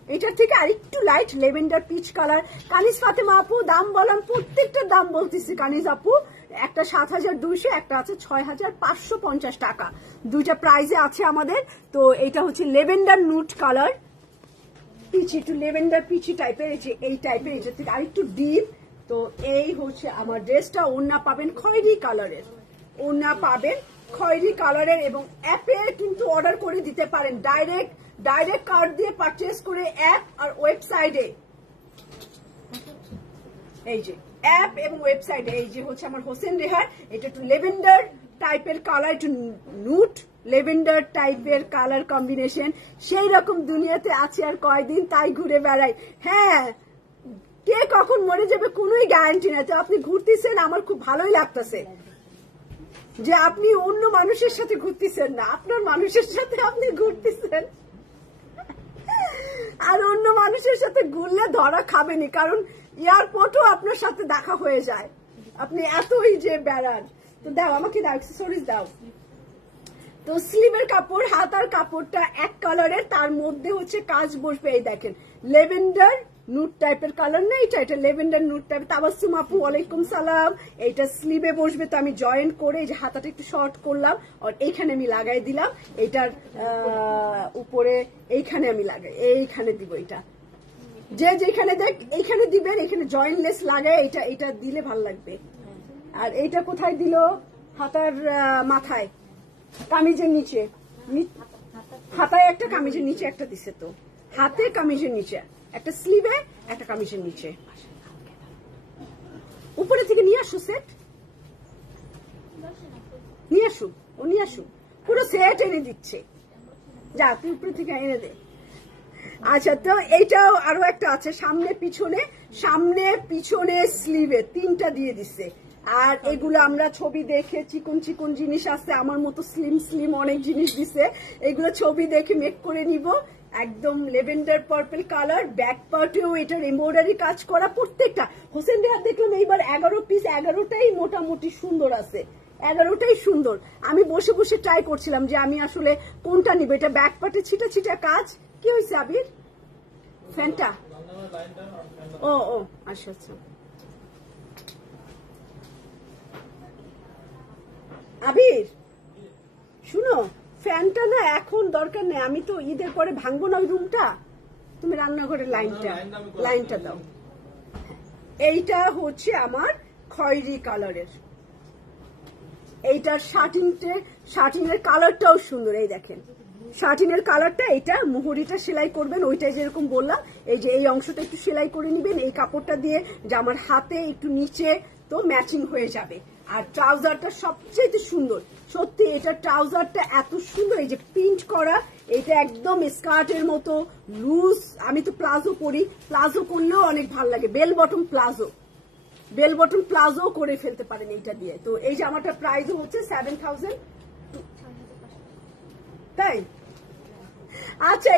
এটার থেকে আরেকটু লাইট লেভেন্ডার পিচ কালার। কানিজ ফাতেমা আপু দাম বললাম, প্রত্যেকটার দাম বলতেছি কানিজ আপু। একটা 7,200, একটা আছে 6,550 টাকা, দুইটা প্রাইজে আছে আমাদের। তো এটা হচ্ছে লেভেন্ডার নুট কালার, পিচি, একটু লেভেন্ডার পিচি টাইপের, এই টাইপের, এটা থেকে আরেকটু ডিপ। তো এই হচ্ছে আমার ড্রেসটা। ওড়না পাবেন খয়েরি কালারের, ওড়না পাবেন খয়েরি কালারের, এবং অ্যাপের কিন্তু অর্ডার করে দিতে পারেন, ডাইরেক্ট কার্ড দিয়ে পারচেস করে অ্যাপ আর ওয়েবসাইটে। এই যে অ্যাপ এবং ওয়েবসাইটে, এই যে হচ্ছে আমার হোসেন রেহার। এটা একটু লেভেন্ডার টাইপের কালার, একটু নুট লেভেন্ডার টাইপের কালার কম্বিনেশন। সেই রকম দুনিয়াতে আছে আর কয়দিন, তাই ঘুরে বেড়াই। হ্যাঁ, কে কখন মরে যাবে কোনোই গ্যারান্টি নাই। তো আপনি ঘুরতেছেন, আমার খুব ভালোই লাগতেছে যে আপনি অন্য মানুষের সাথে ঘুরতেছেন না, আপনার মানুষের সাথে আপনি ঘুরতেছেন। আর অন্য মানুষের সাথে ঘুরলে ধরা খাবেনি, কারণ এয়ারপোর্টও আপনার সাথে দেখা হয়ে যায়, আপনি এতই যে বেড়ান। তো দাও আমাকে, দাও অ্যাক্সেসরিজ দাও। তো স্লিভের কাপড়, হাতার কাপড়টা এক কালারের, তার মধ্যে হচ্ছে কাজ বসবে। এই দেখেন লেভেন্ডার নুট টাইপের কালার না এটা, এটা লেভেন্ডার নুট টাইপ। তাবাসসুম আপু ওয়ালাইকুম সালাম। এইটা স্লিভে বসবে, তো আমি জয়েন করে এই যে হাতাটা একটু শর্ট করলাম আর এইখানে আমি লাগাই দিলাম। এটার উপরে এইখানে আমি লাগাই, এইখানে দিব। এটা যে যেখানে দেখ এইখানে দিবেন, এখানে জয়েন্টলেস লাগায় এটা, এটা দিলে ভাল লাগবে। আর এইটা কোথায় দিল? হাতার মাথায়, কামিজের নিচে, হাতায় একটা, কামিজের নিচে একটা দিছে। তো হাতে কামিজের নিচে একটা, স্লিভে একটা, কামিজের নিচে। উপরে থেকে নিয়ে আসো সেট, নিয়ে আসুক, ও নিয়ে আসুক, পুরো সেট এনে দিচ্ছে। যা তুই উপরে থেকে এনে দে। আচ্ছা, তো এইটাও আরো একটা আছে, সামনে পিছনে, সামনে পিছনে স্লিভে তিনটা দিয়ে দিচ্ছে। আর এগুলো আমরা ছবি দেখে, চিকন চিকন জিনিস আছে আমার মতো স্লিম স্লিম অনেক জিনিস দিছে, এগুলো ছবি দেখে মেক করে নিব। একদম লেভেন্ডার পার্পল কালার, ব্যাক পার্টেও এটার এমব্রয়ডারি কাজ করা প্রত্যেকটা। হোসেন দেয়ার দেখলাম এইবার 11 পিস, 11টাই মোটামুটি সুন্দর আছে, 11টাই সুন্দর। আমি বসে বসে ট্রাই করছিলাম যে আমি আসলে কোনটা নিব। এটা ব্যাক পার্টে ছিটা ছিটা কাজ। কি হয়েছে আবির? ফ্যানটা? ও ও আচ্ছা আচ্ছা। আবির শুনো, ফ্যানটা না এখন দরকার নেই, আমি তো ঈদের পরে ভাঙবো না ওই রুমটা। তুমি রান্নাঘরের লাইনটা দাও। এইটা হচ্ছে আমার খয়েরি কালারের, এইটার শার্টিংয়ের কালারটাও সুন্দর। এই দেখেন শার্টিনের কালারটা, এটা মুহুরিটা সেলাই করবেন, ওইটাই যেরকম বললাম। এই যে এই অংশটা একটু সেলাই করে নিবেন এই কাপড়টা দিয়ে, জামার হাতে একটু নিচে, তো ম্যাচিং হয়ে যাবে। আর ট্রাউজারটা সবচেয়ে সুন্দর, সত্যি এটা ট্রাউজারটা এত সুন্দর, এই যে প্রিন্ট করা, এটা একদম স্কার্টের মতো লুজ। আমি তো প্লাজো পরি, প্লাজো করলেও অনেক ভালো লাগে, বেল বটম প্লাজো করে ফেলতে পারেন এইটা দিয়ে। তো এই জামাটার প্রাইস হচ্ছে 7000, তাই? আচ্ছা,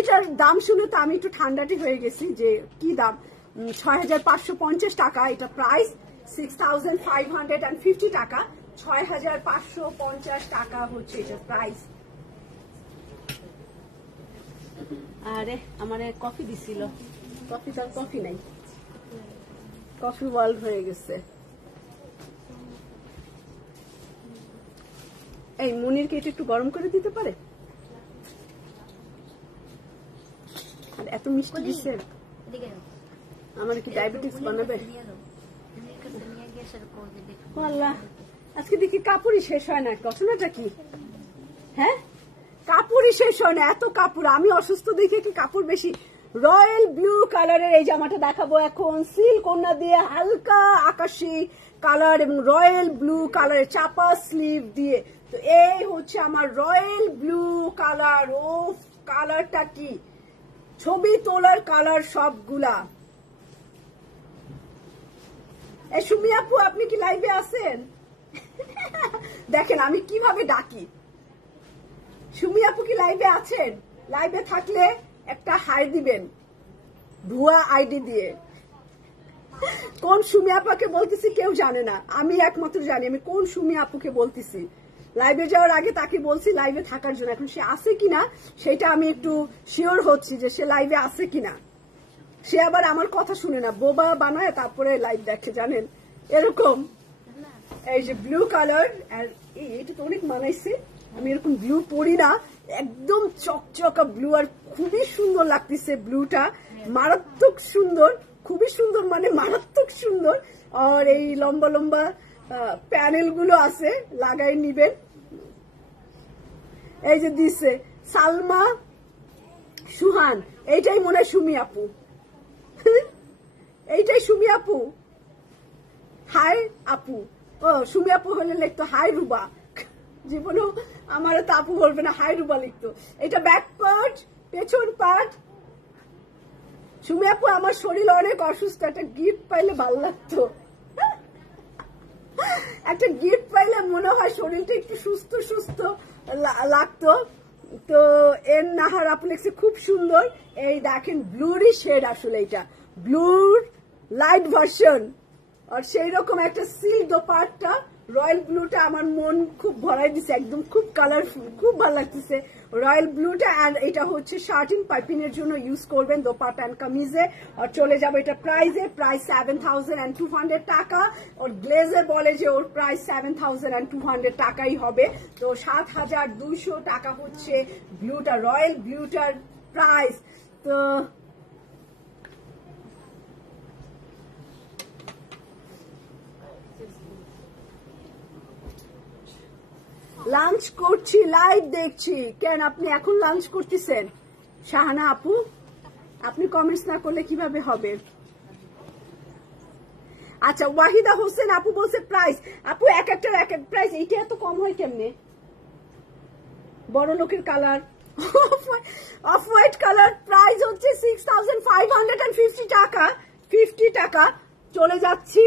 এটার দাম শুনে তো আমি একটু ঠান্ডাটি হয়ে গেছি, যে কি দাম, 6550 টাকা। এটা প্রাইস 6550 টাকা, 6550 টাকা হচ্ছে এটার প্রাইস। আরে আমারে কফি দিছিল, কফি নাই, কফি ওয়ার্ল্ড হয়ে গেছে। এই মুনিরকে এটা একটু গরম করে দিতে পারে? আর এত মিষ্টি দিচ্ছে, আমার কি ডায়াবেটিস বানাবে? আল্লাহ, আজকে দেখি কাপড়ই শেষ হয় না, ঘটনাটা কি? হ্যাঁ, কাপড়ই শেষ হয় না, এত কাপড়। আমি অসুস্থ দেখে কি কাপড় বেশি। রয়্যাল ব্লু কালারের এই জামাটা দেখাবো এখন, সিল্ক ওড়না দিয়ে, হালকা আকাশি কালার এবং রয়্যাল ব্লু কালারের চাপা স্লিভ দিয়ে। তো এই হচ্ছে আমার রয়্যাল ব্লু কালার। ও কালারটা কি, ছবি তোলার কালার সবগুলা। এই সুমি আপু, আপনি কি লাইভে আছেন? দেখেন আমি কিভাবে ডাকি। সুমি আপু কি লাইভে আছেন? লাইভে থাকলে একটা হাই দিবেন ভুয়া আইডি দিয়ে। কোন সুমি আপাকে বলতেছি কেউ জানে না, আমি একমাত্র জানি আমি কোন সুমি আপুকে বলতেছি। লাইভে যাওয়ার আগে তাকে বলছি লাইভে থাকার জন্য, এখন সে আছে কিনা সেটা আমি একটু শিওর হচ্ছি যে সে লাইভে আছে কিনা। সে আবার আমার কথা শুনে না, বোবা বানায় তারপরে লাইভ দেখে, জানেন এরকম। এই যে ব্লু কালার, আর এটা তো অনেক মানাইছে, আমি এরকম ব্লু পরি না, একদম চকচকা ব্লু, আর খুবই সুন্দর লাগতেছে ব্লুটা, মারাত্মক সুন্দর, খুবই সুন্দর, মানে মারাত্মক সুন্দর। আর এই লম্বা লম্বা প্যানেল গুলো আছে, লাগাই নিবেন। এই যে দিছে সালমা সুহান, এইটাই মনে হয় সুমি আপু, এইটাই সুমি আপু। হাই আপু, ও সুমি আপু হলে লিখতো হাই রুবা, জীবনেও আমার তো আপু বলবে না, হাই রুবা লিখতো। এটা ব্যাক পার্ট, পেছন পার্ট। সুমি আপু আমার শরীর অনেক অসুস্থ, একটা গিফট পাইলে ভালো লাগতো, একটা গিফট পাইলে মনে হয় শরীরটা একটু সুস্থ সুস্থ লাগতো। তো এর নাহার আপু লিখছে খুব সুন্দর। এই দেখেন ব্লুরই শেড, আসলে এটা ব্লুর লাইট ভার্সন। আর সেই রকম একটা সিল্ক দোপাট্টা, রয়্যাল ব্লুটা আমার মন খুব ভরাই দিছে, একদম খুব কালারফুল, খুব ভালো লাগতেছে রয়্যাল ব্লুটা। আর এটা হচ্ছে শার্টিং পাইপিনের জন্য ইউজ করবেন দোপাট্টা এন্ড কামিজে। আর চলে যাবে এটা প্রাইস 7,200 টাকা। ওর গ্লেজে বলে যে ওর প্রাইস 7,200 টাকাই হবে। তো 7,200 টাকা হচ্ছে ব্লুটা, রয়্যাল ব্লুটার প্রাইস। তো লাঞ্চ করছি, লাইভ দেখছি। কেন আপনি এখন লাঞ্চ করতেছেন শাহানা আপু? আপনি কমেন্টস না করলে কিভাবে হবে? আচ্ছা, ওয়াহিদা হোসেন আপু বলছে প্রাইস। আপু এক একটার এক এক প্রাইস, এইটা এত কম হয় কেমনে? বড় লোকের colour, off white colour, price হচ্ছে 6,550 টাকা, 50 টাকা। চলে যাচ্ছি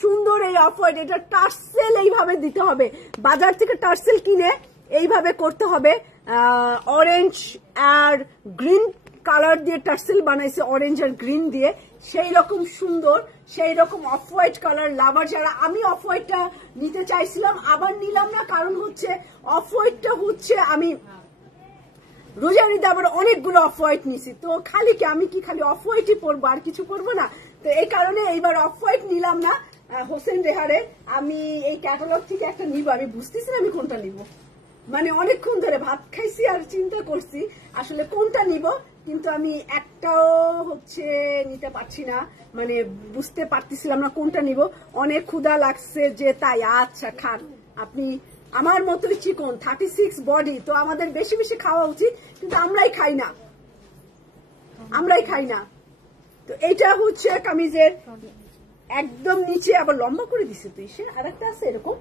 সুন্দর এই অফ হোয়াইট, এটা টার্সেল এইভাবে দিতে হবে, বাজার থেকে টার্সেল কিনে এইভাবে করতে হবে। অরেঞ্জ আর গ্রিন কালার দিয়ে টার্সেল বানাইছে, অরেঞ্জ আর গ্রিন দিয়ে, সেই রকম সুন্দর, সেই রকম অফ হোয়াইট কালার লাভার যারা। আমি অফ হোয়াইটটা নিতে চাইছিলাম, আবার নিলাম না, কারণ হচ্ছে অফ হোয়াইটটা হচ্ছে আমি রোজারিতে আবার অনেকগুলো অফ হোয়াইট নিছি, তো খালি কি আমি কি খালি অফ হোয়াইটই পরবো, আর কিছু পরবো না? তো এই কারণে এইবার অফ হোয়াইট নিলাম না। হোসেন রেহারে আমি এই ক্যাটালগ থেকে একটা নিব, আমি বুঝতেছি না আমি কোনটা নিব। মানে অনেকক্ষণ ধরে ভাত খাইছি আর চিন্তা করছি আসলে কোনটা নিব, কিন্তু আমি একটাও হচ্ছে নিতে পারছি না, মানে বুঝতে পারতেছিলাম না কোনটা নিব। অনেক ক্ষুধা লাগছে যে তাই। আচ্ছা খান, আপনি আমার মতোই চিকন, 36 বডি, তো আমাদের বেশি বেশি খাওয়া উচিত, কিন্তু আমরাই খাই না, আমরাই খাই না। তো এইটা হচ্ছে কামিজের একদম নিচে, আবার লম্বা করে দিছে তুই, সে আর একটা আছে এরকম,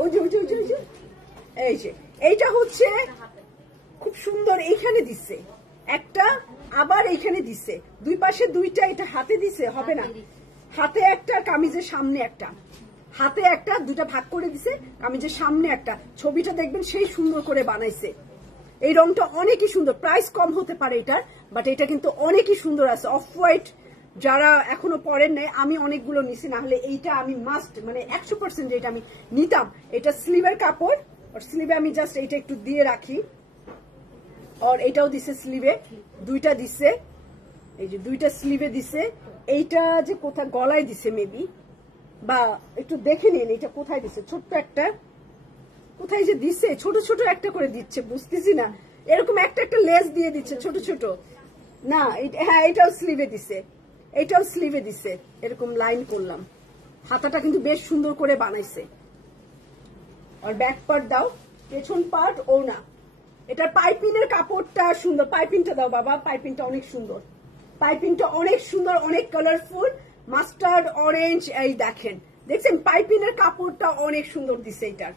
ওই যে এই যে এইটা হচ্ছে খুব সুন্দর, এইখানে দিছে একটা, আবার এইখানে দিছে, দুই পাশে দুইটা, এটা হাতে দিছে, হবে না, হাতে একটা, কামিজের সামনে একটা, হাতে একটা, দুটা ভাগ করে দিছে, কামিজের সামনে একটা। ছবিটা দেখবেন সেই সুন্দর করে বানাইছে। এই রংটা অনেকই সুন্দর, প্রাইস কম হতে পারে এটার, বাট এটা কিন্তু অনেকই সুন্দর আছে। অফ হোয়াইট যারা এখনো পরেন নাই, আমি অনেকগুলো নিছি, না হলে এইটা আমি মাস্ট, মানে 100% এটা আমি নিতাম। এটা স্লিভের কাপড়, আর স্লিভে আমি জাস্ট এইটা একটু দিয়ে রাখি। আর এটাও দিছে স্লিভে, দুইটা দিছে, এই যে দুইটা স্লিভে দিছে। এইটা যে কোথায় গলায় দিছে মেবি, বা একটু দেখে নিন এটা কোথায় দিছে, ছোট্ট একটা কোথায় যে দিছে, ছোট ছোট একটা করে দিচ্ছে, বুঝতেছি না, এরকম একটা একটা লেস দিয়ে দিচ্ছে ছোট ছোট, না হ্যাঁ এটাও স্লিভে দিছে, এটাও স্লিভে দিছে, এরকম লাইন করলাম। হাতাটা কিন্তু বেশ সুন্দর করে বানাইছে। আর ব্যাক পার্ট দাও, পেছন পার্ট ও না, এটার পাইপিনের কাপড়টা সুন্দর, পাইপিংটা দাও বাবা, পাইপিংটা অনেক সুন্দর, পাইপিংটা অনেক সুন্দর, অনেক কালারফুল, মাস্টার্ড অরেঞ্জ, এই দেখেন, দেখছেন পাইপিনের কাপড়টা অনেক সুন্দর দিছে। এটার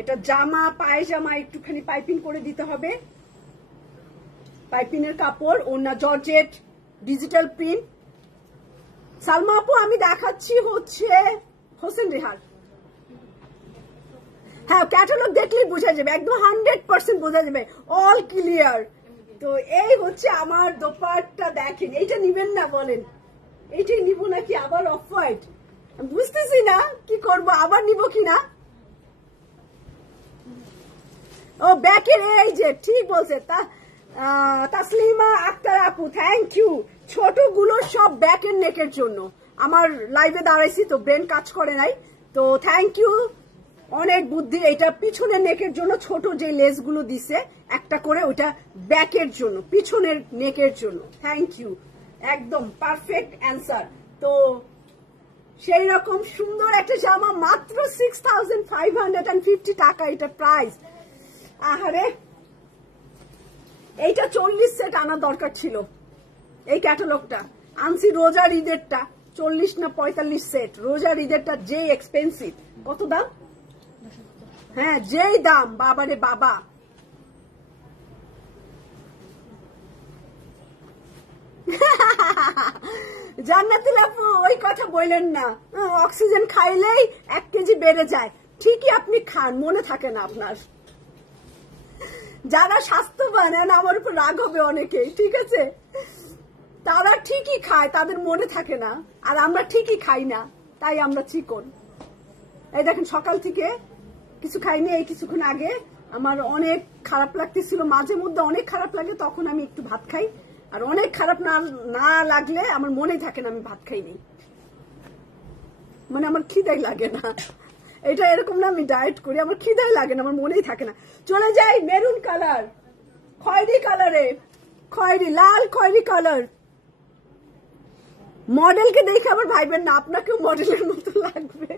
এটা জামা পায়জামা একটুখানি পাইপিং করে দিতে হবে, পাইপিনের কাপড়, ওনা জর্জেট ডিজিটাল প্রিন্ট। সালমা আপু আমি দেখাচ্ছি হচ্ছে হোসেন রেহার, হ্যাঁ ক্যাটালগ দেখলেই বোঝা যাবে, একদম 100% বোঝা যাবে, অল ক্লিয়ার। তো এই হচ্ছে আমার দোপাট্টা, দেখেন এইটা নিবেন না বলেন, এইটাই নিব নাকি আবার অফ হোয়াইট, বুঝতেছি না কি করব, আবার নিব কিনা। ও ব্যাকের, এই যে ঠিক বলছে তাসলিমা আক্তার আপু, থ্যাংক ইউ। ছোটগুলো সব ব্যাকের নেকের জন্য, আমার লাইভে দাঁড়াইছি তো ব্রেন কাজ করে নাই, তো থ্যাংক ইউ, অনেক বুদ্ধি। এটা পিছনের নেকের জন্য ছোট যে লেস গুলো দিছে একটা করে, ওটা ব্যাকের জন্য, পিছনের নেকের জন্য, থ্যাংক ইউ, একদম পারফেক্ট অ্যান্সার। তো সেই রকম সুন্দর একটা জামা, মাত্র 6,550 টাকা এটা প্রাইস। আহারে, এইটা 40 সেট আনা দরকার ছিল, এই ক্যাটালগটা আনছি রোজার ঈদেরটা, 40 না 45 সেট, রোজার ঈদেরটা যে এক্সপেন্সিভ, কত দাম, হ্যাঁ যেই দাম, বাবারে বাবা। জান্নাতুল আপু ওই কথা বললেন না, অক্সিজেন খাইলেই 1 কেজি বেড়ে যায়, ঠিকই আপনি খান, মনে থাকে না আপনার। যারা স্বাস্থ্যবান, আমার উপর রাগ হবে অনেকেই, ঠিক আছে। তারা ঠিকই খায়, তাদের মনে থাকে না, আর আমরা ঠিকই খাই না, তাই আমরা চিকন। এই দেখেন সকাল থেকে কিছু খাইনি, এই কিছুক্ষণ আগে আমার অনেক খারাপ লাগতেছিল, মাঝে মধ্যে অনেক খারাপ লাগে, তখন আমি একটু ভাত খাই, আর অনেক খারাপ না লাগলে আমার মনে থাকে না আমি ভাত খাইনি, মানে আমার খিদাই লাগে না। এটা এরকম না আমি ডায়েট করি, আমার খিদাই লাগে না, আমার মনেই থাকে না। চলে যাই মেরুন কালার, খয়েরি কালারে, খয়েরি লাল খয়েরি কালার। মডেলকে দেখে আবার ভাইবেন না আপনাকেও মডেলের মতো লাগবে,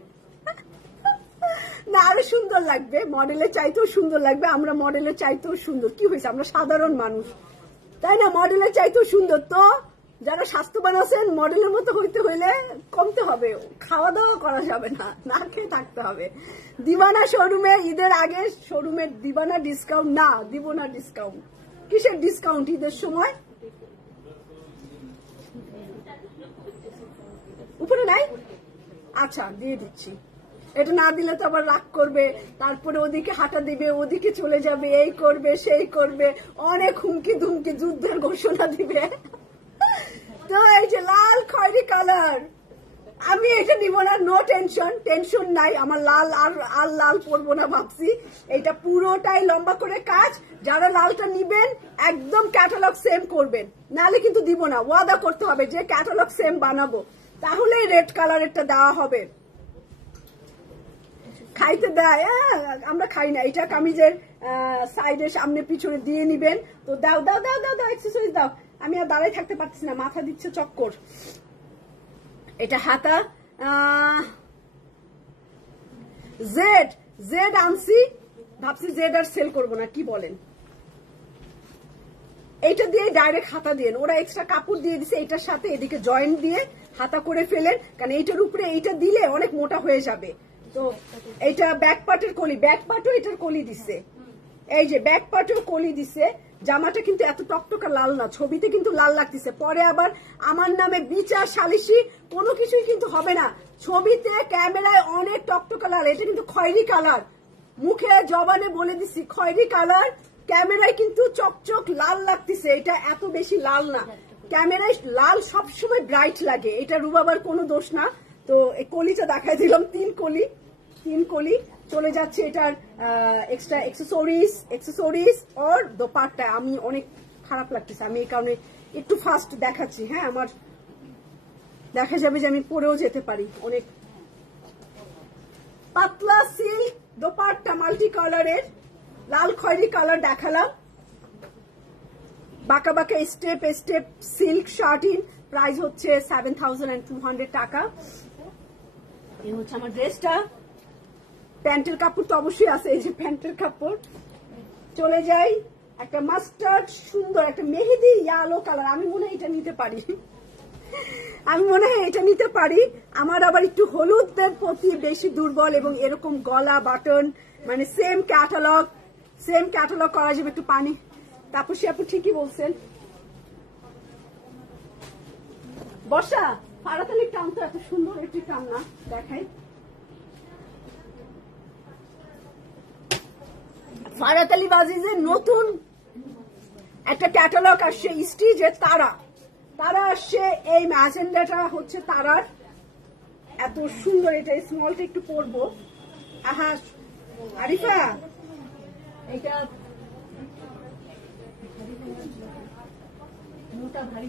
না আরো সুন্দর লাগবে, মডেলের চাইতেও সুন্দর লাগবে। আমরা মডেলের চাইতেও সুন্দর, কি হয়েছে আমরা সাধারণ মানুষ, তাই না? মডেলের চাইতেও সুন্দর। তো যারা স্বাস্থ্যবান আছেন, মডেলের মতো হইতে হইলে কমতে হবে, খাওয়া দাওয়া করা যাবে না, না খেয়ে থাকতে হবে। দিবানা শোরুমে, ঈদের আগে শোরুমে দিবানা ডিসকাউন্ট, না দিব না ডিসকাউন্ট। কিসের ডিসকাউন্ট ঈদের সময়? উপরে নাই? আচ্ছা দিয়ে দিচ্ছি। এটা না দিলে তো আবার রাগ করবে, তারপরে ওদিকে হাঁটা দিবে, ওদিকে চলে যাবে, এই করবে সেই করবে, অনেক হুমকি ধুমকি যুদ্ধের ঘোষণা দিবে। তো এই যে লাল খয়েরি কালার, আমি এটা নিব না, নো টেনশন, টেনশন নাই, আমার লাল আর লাল পরবো না ভাবছি। এটা পুরোটাই লম্বা করে কাজ, যারা লালটা নিবেন একদম ক্যাটালগ সেম করবেন, নালে কিন্তু দিব না, ওয়াদা করতে হবে যে ক্যাটালগ সেম বানাবো, তাহলে রেড কালারেরটা দেওয়া হবে। খাইতে দেয়, আমরা খাই না, এটা কামিজের সাইডের সামনে পিছনে দিয়ে নিবেন। তো দাও দাও দাও দাও দাও এক্সারসাইজ দাও, আমি আর দাঁড়াই থাকতে পারছি না, মাথা দিচ্ছে চক্কর। এটা হাতা জেড আনছি, ভাবছি জেড আর সেল করবো না, কি বলেন? এইটা দিয়ে ডাইরেক্ট হাতা দিয়ে, ওরা এক্সট্রা কাপড় দিয়ে দিছে এটার সাথে, এদিকে জয়েন্ট দিয়ে হাতা করে ফেলেন, কারণ এইটার উপরে এইটা দিলে অনেক মোটা হয়ে যাবে। তো এইটা ব্যাক পার্টের কলি, ব্যাক পার্টও এটার কলি দিছে, এই যে ব্যাক পার্টেও কলি দিছে। জামাটা কিন্তু এত টকটকা লাল না, ছবিতে কিন্তু লাল লাগতেছে, পরে আবার আমার নামে বিচার সালিশি কোনো কিছুই কিন্তু হবে না। ছবিতে ক্যামেরায় অনেক টকটকা লাল, এটা কিন্তু খয়েরি কালার, মুখে জবানে বলে দিছি খয়েরি কালার, ক্যামেরায় কিন্তু চকচক লাল লাগতেছে, এটা এত বেশি লাল না, ক্যামেরায় লাল সবসময় ব্রাইট লাগে, এটা রুবাবার কোনো দোষ না। তো এই কলিটা দেখাই দিলাম, তিন কলি চলে যাচ্ছে। এটার এক্সট্রা এক্সেসরিজ আর দোপাট্টা, আমি অনেক খারাপ লাগতেছে, আমি এই কারণে একটু ফাস্ট দেখাচ্ছি। হ্যাঁ, আমার দেখা যাবে যে আমি পরেও যেতে পারি। অনেক পাতলা সিল্ক দোপাট্টা, মাল্টি কালারের, লাল খয়েরি কালার দেখালাম, বাঁকা বাঁকা স্টেপ সিল্ক শার্টিন, প্রাইস হচ্ছে 7200 টাকা। এই হচ্ছে আমার ড্রেসটা। প্যান্টের কাপড় তো অবশ্যই আছে, এই যে প্যান্টের কাপড়। চলে যাই একটা মাস্টার্ড সুন্দর একটা মেহেদি ইয়েলো কালার, আমি মনে হয় এটা নিতে পারি, আমার আবার একটু হলুদের প্রতি বেশি দুর্বল, এবং এরকম গলা বাটন মানে সেম ক্যাটালগ করা যাবে। একটু পানি, তাপসী আপু ঠিকই বলছেন। বর্ষা ফারাতালির টান তো এত সুন্দর একটি টান না, দেখাই। ফারাতালি বাজিজের নতুন একটা ক্যাটালগ আসছে, স্টিজে তারা আসছে, এই ম্যাজেন্ডাটা হচ্ছে তারার, এত সুন্দর। এটা স্মলটা একটু পরবো। আহা আরিফা, এটা মোটা ভারী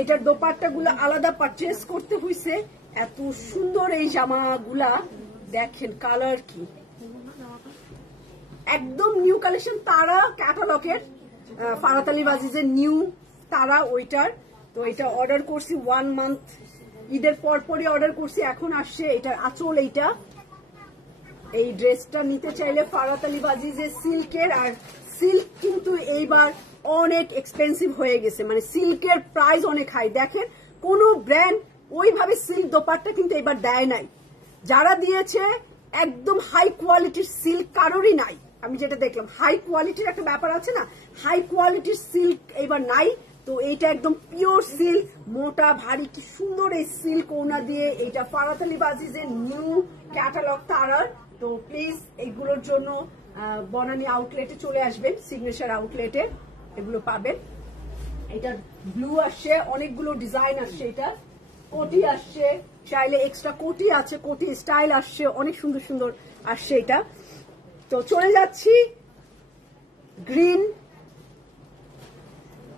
এটার দোপাট্টা গুলা আলাদা পারচেস করতে হয়েছে, এত সুন্দর এই জামাগুলা দেখেন, কালার কি একদম নিউ কালেকশন, তারা ক্যাটালগের ফারাতালি বাজিজের নিউ তারা ওইটার। তো এটা অর্ডার করছি 1 মান্থ, ঈদের পরপরই অর্ডার করছি, এখন আসছে। এটার আঁচল এইটা, এই ড্রেসটা নিতে চাইলে ফারাতালি বাজিজের সিল্কের, আর সিল্ক কিন্তু এইবার অনেক এক্সপেন্সিভ হয়ে গেছে, মানে সিল্কের প্রাইস অনেক হাই। দেখেন কোন ব্র্যান্ড ওইভাবে সিল্ক দোপাট্টা কিন্তু এবার দেয় নাই, যারা দিয়েছে একদম হাই কোয়ালিটির সিল্ক কারোরই নাই। আমি যেটা দেখলাম হাই কোয়ালিটির একটা ব্যাপার আছে না, হাই কোয়ালিটির সিল্ক এবার নাই। তো এইটা একদম পিওর সিল্ক, মোটা ভারী, কি সুন্দর এই সিল্ক ওনা দিয়ে। এইটা ফারাতালি বাজিজের নিউ ক্যাটালগ তারার। তো প্লিজ এইগুলোর জন্য বনানী আউটলেটে চলে আসবেন, সিগনেচার আউটলেটে এগুলো পাবেন। এটার ব্লু আসছে, অনেকগুলো ডিজাইন আসছে, এটা কোটি আসছে, চাইলে এক্সট্রা কোটি আছে, কোটি স্টাইল আসছে, অনেক সুন্দর সুন্দর আসছে এটা। তো চলে যাচ্ছি গ্রিন,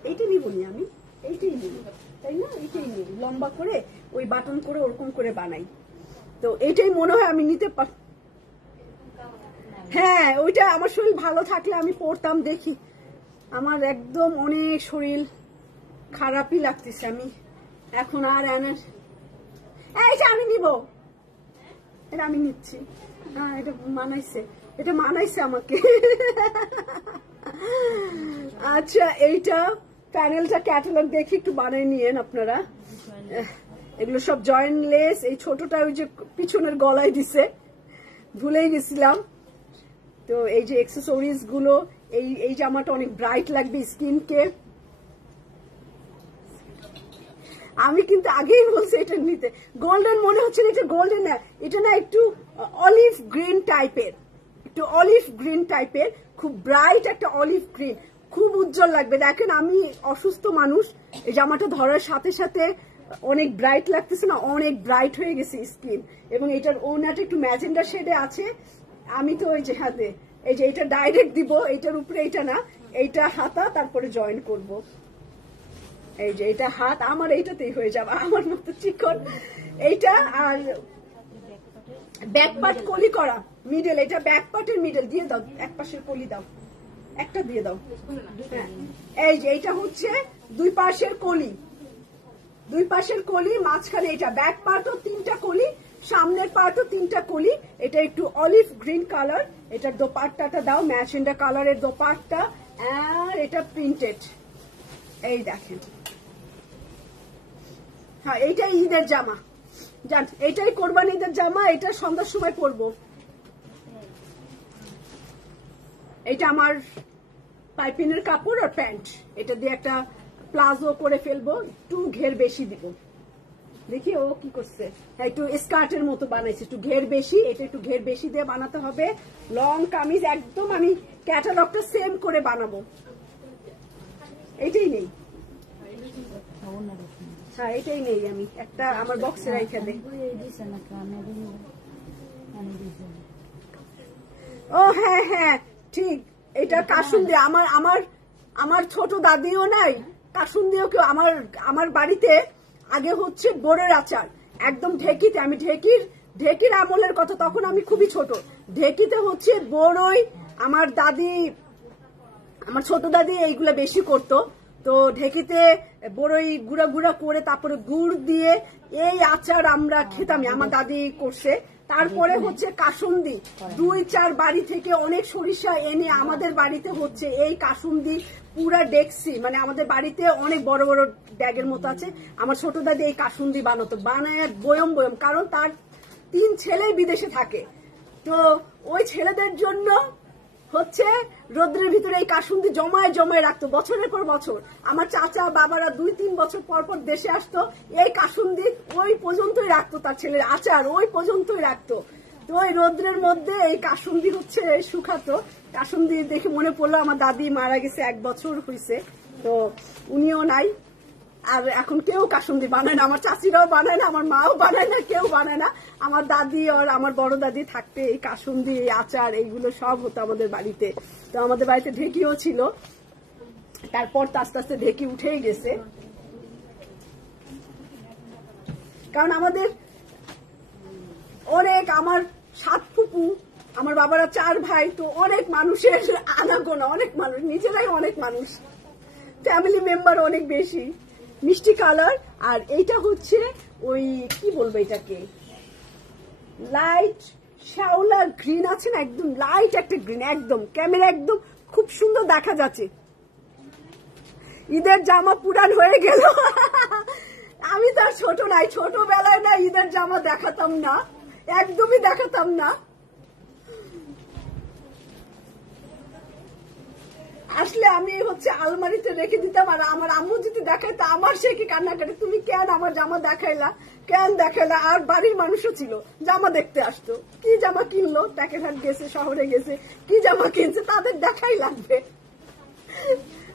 এইটা নিবনি আমি, এইটাই নিব তাই না, এইটাই নিব, লম্বা করে ওই বাটন করে ওরকম করে বানাই, তো এইটাই মনে হয় আমি নিতে পার। হ্যাঁ ওইটা আমার শরীর ভালো থাকলে আমি পড়তাম, দেখি আমার একদম অনেক শরীর খারাপই লাগতেছে, আমি এখন আর এইটা আমি নিব, এটা আমি নিচ্ছি। হ্যাঁ এটা মানাইছে আমাকে। আচ্ছা এইটা প্যানেলটা ক্যাটালগ দেখে একটু বানিয়ে নিয়েন আপনারা। এগুলো সব জয়েন্ট লেস, এই ছোটটা ওই যে পিছনের গলায় দিছে, ভুলেই গেছিলাম। তো এই যে এক্সেসরিজ গুলো, এই জামাটা অনেক ব্রাইট লাগবে স্কিনকে। আমি কিন্তু আগেই বলছি এটা নিতে, গোল্ডেন মনে হচ্ছে না, এটা গোল্ডেন না, এটা না একটু অলিভ গ্রিন টাইপের, একটু অলিভ গ্রিন টাইপের, খুব ব্রাইট একটা অলিভ গ্রিন, খুব উজ্জ্বল লাগবে। দেখেন আমি অসুস্থ মানুষ, এই জামাটা ধরার সাথে সাথে অনেক ব্রাইট লাগতেছে না, অনেক ব্রাইট হয়ে গেছে স্কিন। এবং এটার ওনাটা একটু ম্যাজেন্ডা শেডে আছে। আমি তো ওই যে হাতে এই যে এটা ডাইরেক্ট দিব, এটার উপরে এটা না, এইটা হাতা তারপরে জয়েন করব। এই যে এটা হাত, আমার এইটাতেই হয়ে যাবে, আমার মতো চিকন এইটা। আর ব্যাক পার্ট কলি করা মিডল, এটা ব্যাক পার্টের মিডল দিয়ে দাও, এক পাশের কলি দাও, একটা দিয়ে দাও। হ্যাঁ এই যে এইটা হচ্ছে দুই পাশের কলি, দুই পাশের কলি, মাঝখানে এটা ব্যাক পার্টও 3টা কলি, সামনের পার্টও 3টা কলি। এটা একটু অলিভ গ্রিন কালার, এটার দোপাট্টাটা দাও, ম্যাজেন্ডা কালারের দোপাট্টা, আর এটা প্রিন্টেড, এই দেখেন। হ্যাঁ এইটাই ঈদের জামা, জান এটাই কোরবানি ঈদের জামা, এটা সন্ধ্যার সময় পরবো। এটা আমার পাইপিনের কাপড় আর প্যান্ট, এটা দিয়ে একটা প্লাজো করে ফেলবো, একটু ঘের বেশি দিব। দেখি ও কি করছে, হ্যাঁ একটু স্কার্টের মতো বানাইছে, একটু ঘের বেশি, এটা একটু ঘের বেশি দিয়ে বানাতে হবে। লং কামিজ একদম আমি ক্যাটালগটা সেম করে বানাবো, এইটাই নেই। হ্যাঁ এটাই নেই, আমি একটা আমার বক্সে রাইখা দেই। ও হ্যাঁ হ্যাঁ ঠিক, এটা কাসুন্দি, আমার ছোট দাদিও নাই, কাসুন্দিও কেউ। আমার বাড়িতে আগে হচ্ছে বোরের আচার, একদম ঢেকিতে, আমি ঢেকির আমলের কথা, তখন আমি খুবই ছোট, ঢেকিতে হচ্ছে বড়ই, আমার দাদি, আমার ছোট দাদি এইগুলা বেশি করতো। তো ঢেকিতে বড়ই গুঁড়া গুঁড়া করে তারপরে গুড় দিয়ে এই আচার আমরা খেতাম, আমার দাদি করছে। তারপরে হচ্ছে কাসুন্দি, 2-4 বাড়ি থেকে অনেক সরিষা এনে আমাদের বাড়িতে হচ্ছে এই কাসুন্দি পুরা ডেক্সি, মানে আমাদের বাড়িতে অনেক বড় বড় ব্যাগের মতো আছে। আমার ছোট দাদি এই কাসুন্দি বানাতো, বানায় বয়ম, কারণ তার 3 ছেলে বিদেশে থাকে, তো ওই ছেলেদের জন্য হচ্ছে রোদ্রের ভিতরে এই কাসুন্দি জমায় জমায় রাখতো বছরের পর বছর। আমার চাচা বাবারা 2-3 বছর পর পর দেশে আসতো, এই কাসুন্দি ওই পর্যন্তই রাখতো, তার ছেলের আচার ওই পর্যন্তই রাখতো। তো ওই রোদ্রের মধ্যে এই কাসুন্দি হচ্ছে শুকাতো। কাসুন্দি দেখে মনে পড়লো আমার দাদি মারা গেছে, 1 বছর হয়েছে, তো উনিও নাই, আর এখন কেউ কাসুন্দি বানায় না, আমার চাচিরাও বানায় না, আমার মাও বানায় না, কেউ বানায় না। আমার দাদি আর আমার বড় দাদি থাকতে এই কাসুন্দি, এই আচার, এইগুলো সব হতো আমাদের বাড়িতে। তো আমাদের বাড়িতে ঢেকিও ছিল, তারপর তো আস্তে আস্তে ঢেকি উঠেই গেছে, কারণ আমাদের অনেক, আমার 7 ফুপু, আমার বাবারা 4 ভাই, তো অনেক মানুষের আনাগোনা, অনেক মানুষ, নিজেরাই অনেক মানুষ, ফ্যামিলি মেম্বার অনেক বেশি। মিষ্টি কালার, আর এইটা হচ্ছে ওই কি বলবো এটাকে, লাইট শ্যাওলা গ্রিন আছে না, একদম লাইট একটা গ্রিন, একদম ক্যামেরা একদম খুব সুন্দর দেখা যাচ্ছে। ঈদের জামা পুরান হয়ে গেল। আমি তো আর ছোট নাই, ছোটবেলায় না ঈদের জামা দেখাতাম না, একদমই দেখাতাম না। আসলে আমি হচ্ছে আলমারিতে রেখে দিতাম, আর আমার আম্মু যদি দেখায় তা আমার সে কি কান্না করে, তুমি কেন আমার জামা দেখাইলা, কেন দেখাইলা। আর বাড়ির মানুষও ছিল, জামা দেখতে আসতো, কি জামা কিনলো, টাকেরহাট গেছে, শহরে গেছে, কি জামা কিনছে, তাদের দেখাই লাগবে।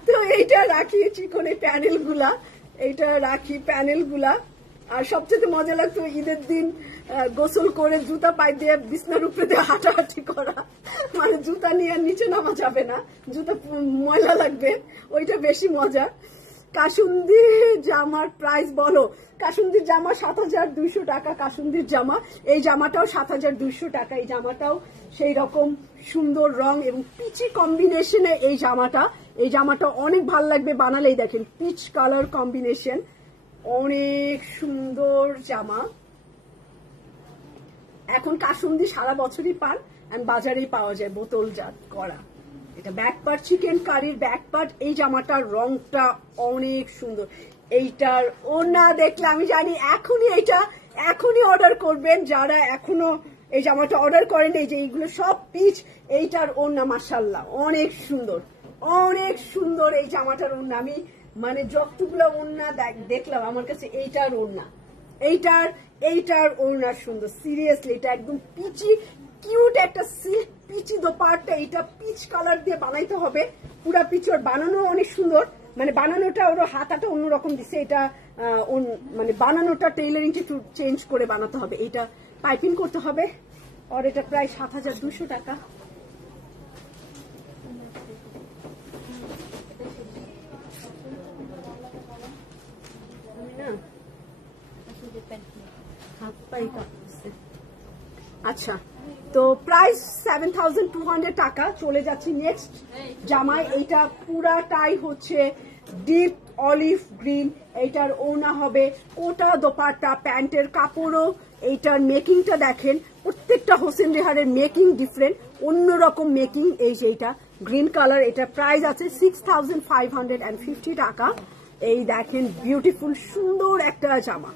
তো এইটা রাখি চিকনে প্যানেল গুলা, এইটা রাখি প্যানেল গুলা। আর সবচেয়ে মজা লাগতো ঈদের দিন গোসল করে জুতা পায়ে দিয়ে বিছনার উপরে দিয়ে হাঁটাহাঁটি করা, মানে জুতা নিয়ে নিচে নামা যাবে না, জুতা ময়লা লাগবে, ওইটা বেশি মজা। কাসুন্দি জামার প্রাইস বলো। কাসুন্দির জামা 7,200 টাকা, কাসুন্দির জামা। এই জামাটাও 7,200 টাকা। এই জামাটাও সেই রকম সুন্দর রং এবং পিচি কম্বিনেশনে এই জামাটা অনেক ভালো লাগবে বানালেই। দেখেন পিচ কালার কম্বিনেশন, অনেক সুন্দর জামা। এখন কাসুন্দি সারা বছরই পান, বাজারেই পাওয়া যায় বোতলজাত করা। এটা ব্যাক পার্ট, চিকেন কারির ব্যাক পার্ট। এই জামাটার রংটা অনেক সুন্দর। এইটার ওড়না দেখলে আমি জানি এখনই অর্ডার করবেন যারা এখনো এই জামাটা অর্ডার করেন। এই যে এইগুলো সব পিচ। এইটার ওড়না মাশাআল্লাহ অনেক সুন্দর, অনেক সুন্দর এই জামাটার ওড়না। আমি মানে যতগুলো ওড়না দেখলাম আমার কাছে এইটার ওড়না, এইটার ওড়না সুন্দর। সিরিয়াসলি এটা একদম পিচি কিউট একটা সিল্ক পিচি দোপাট্টা। এটা পিচ কালার দিয়ে বানাইতে হবে পুরা পিচ। ওর বানানো অনেক সুন্দর, মানে বানানোটা ওর হাতাটা অন্যরকম দিচ্ছে। এটা মানে বানানোটা টেইলারিংটা একটু চেঞ্জ করে বানাতে হবে, এটা পাইপিং করতে হবে। আর এটা প্রায় 7,200 টাকা। আচ্ছা, তো প্রাইস 7,200 টাকা। চলে যাচ্ছি নেক্সট জামায়। এইটা পুরাটাই হচ্ছে ডিপ অলিভ গ্রিন। এইটার ওড়না হবে কোটা দোপাট্টা, প্যান্টের কাপড়ও। এইটার মেকিংটা দেখেন, প্রত্যেকটা হোসেন রেহারের মেকিং ডিফারেন্ট, অন্যরকম মেকিং। এই যে এইটা গ্রিন কালার, এটা প্রাইস আছে 6,550 টাকা। এই দেখেন বিউটিফুল সুন্দর একটা জামা।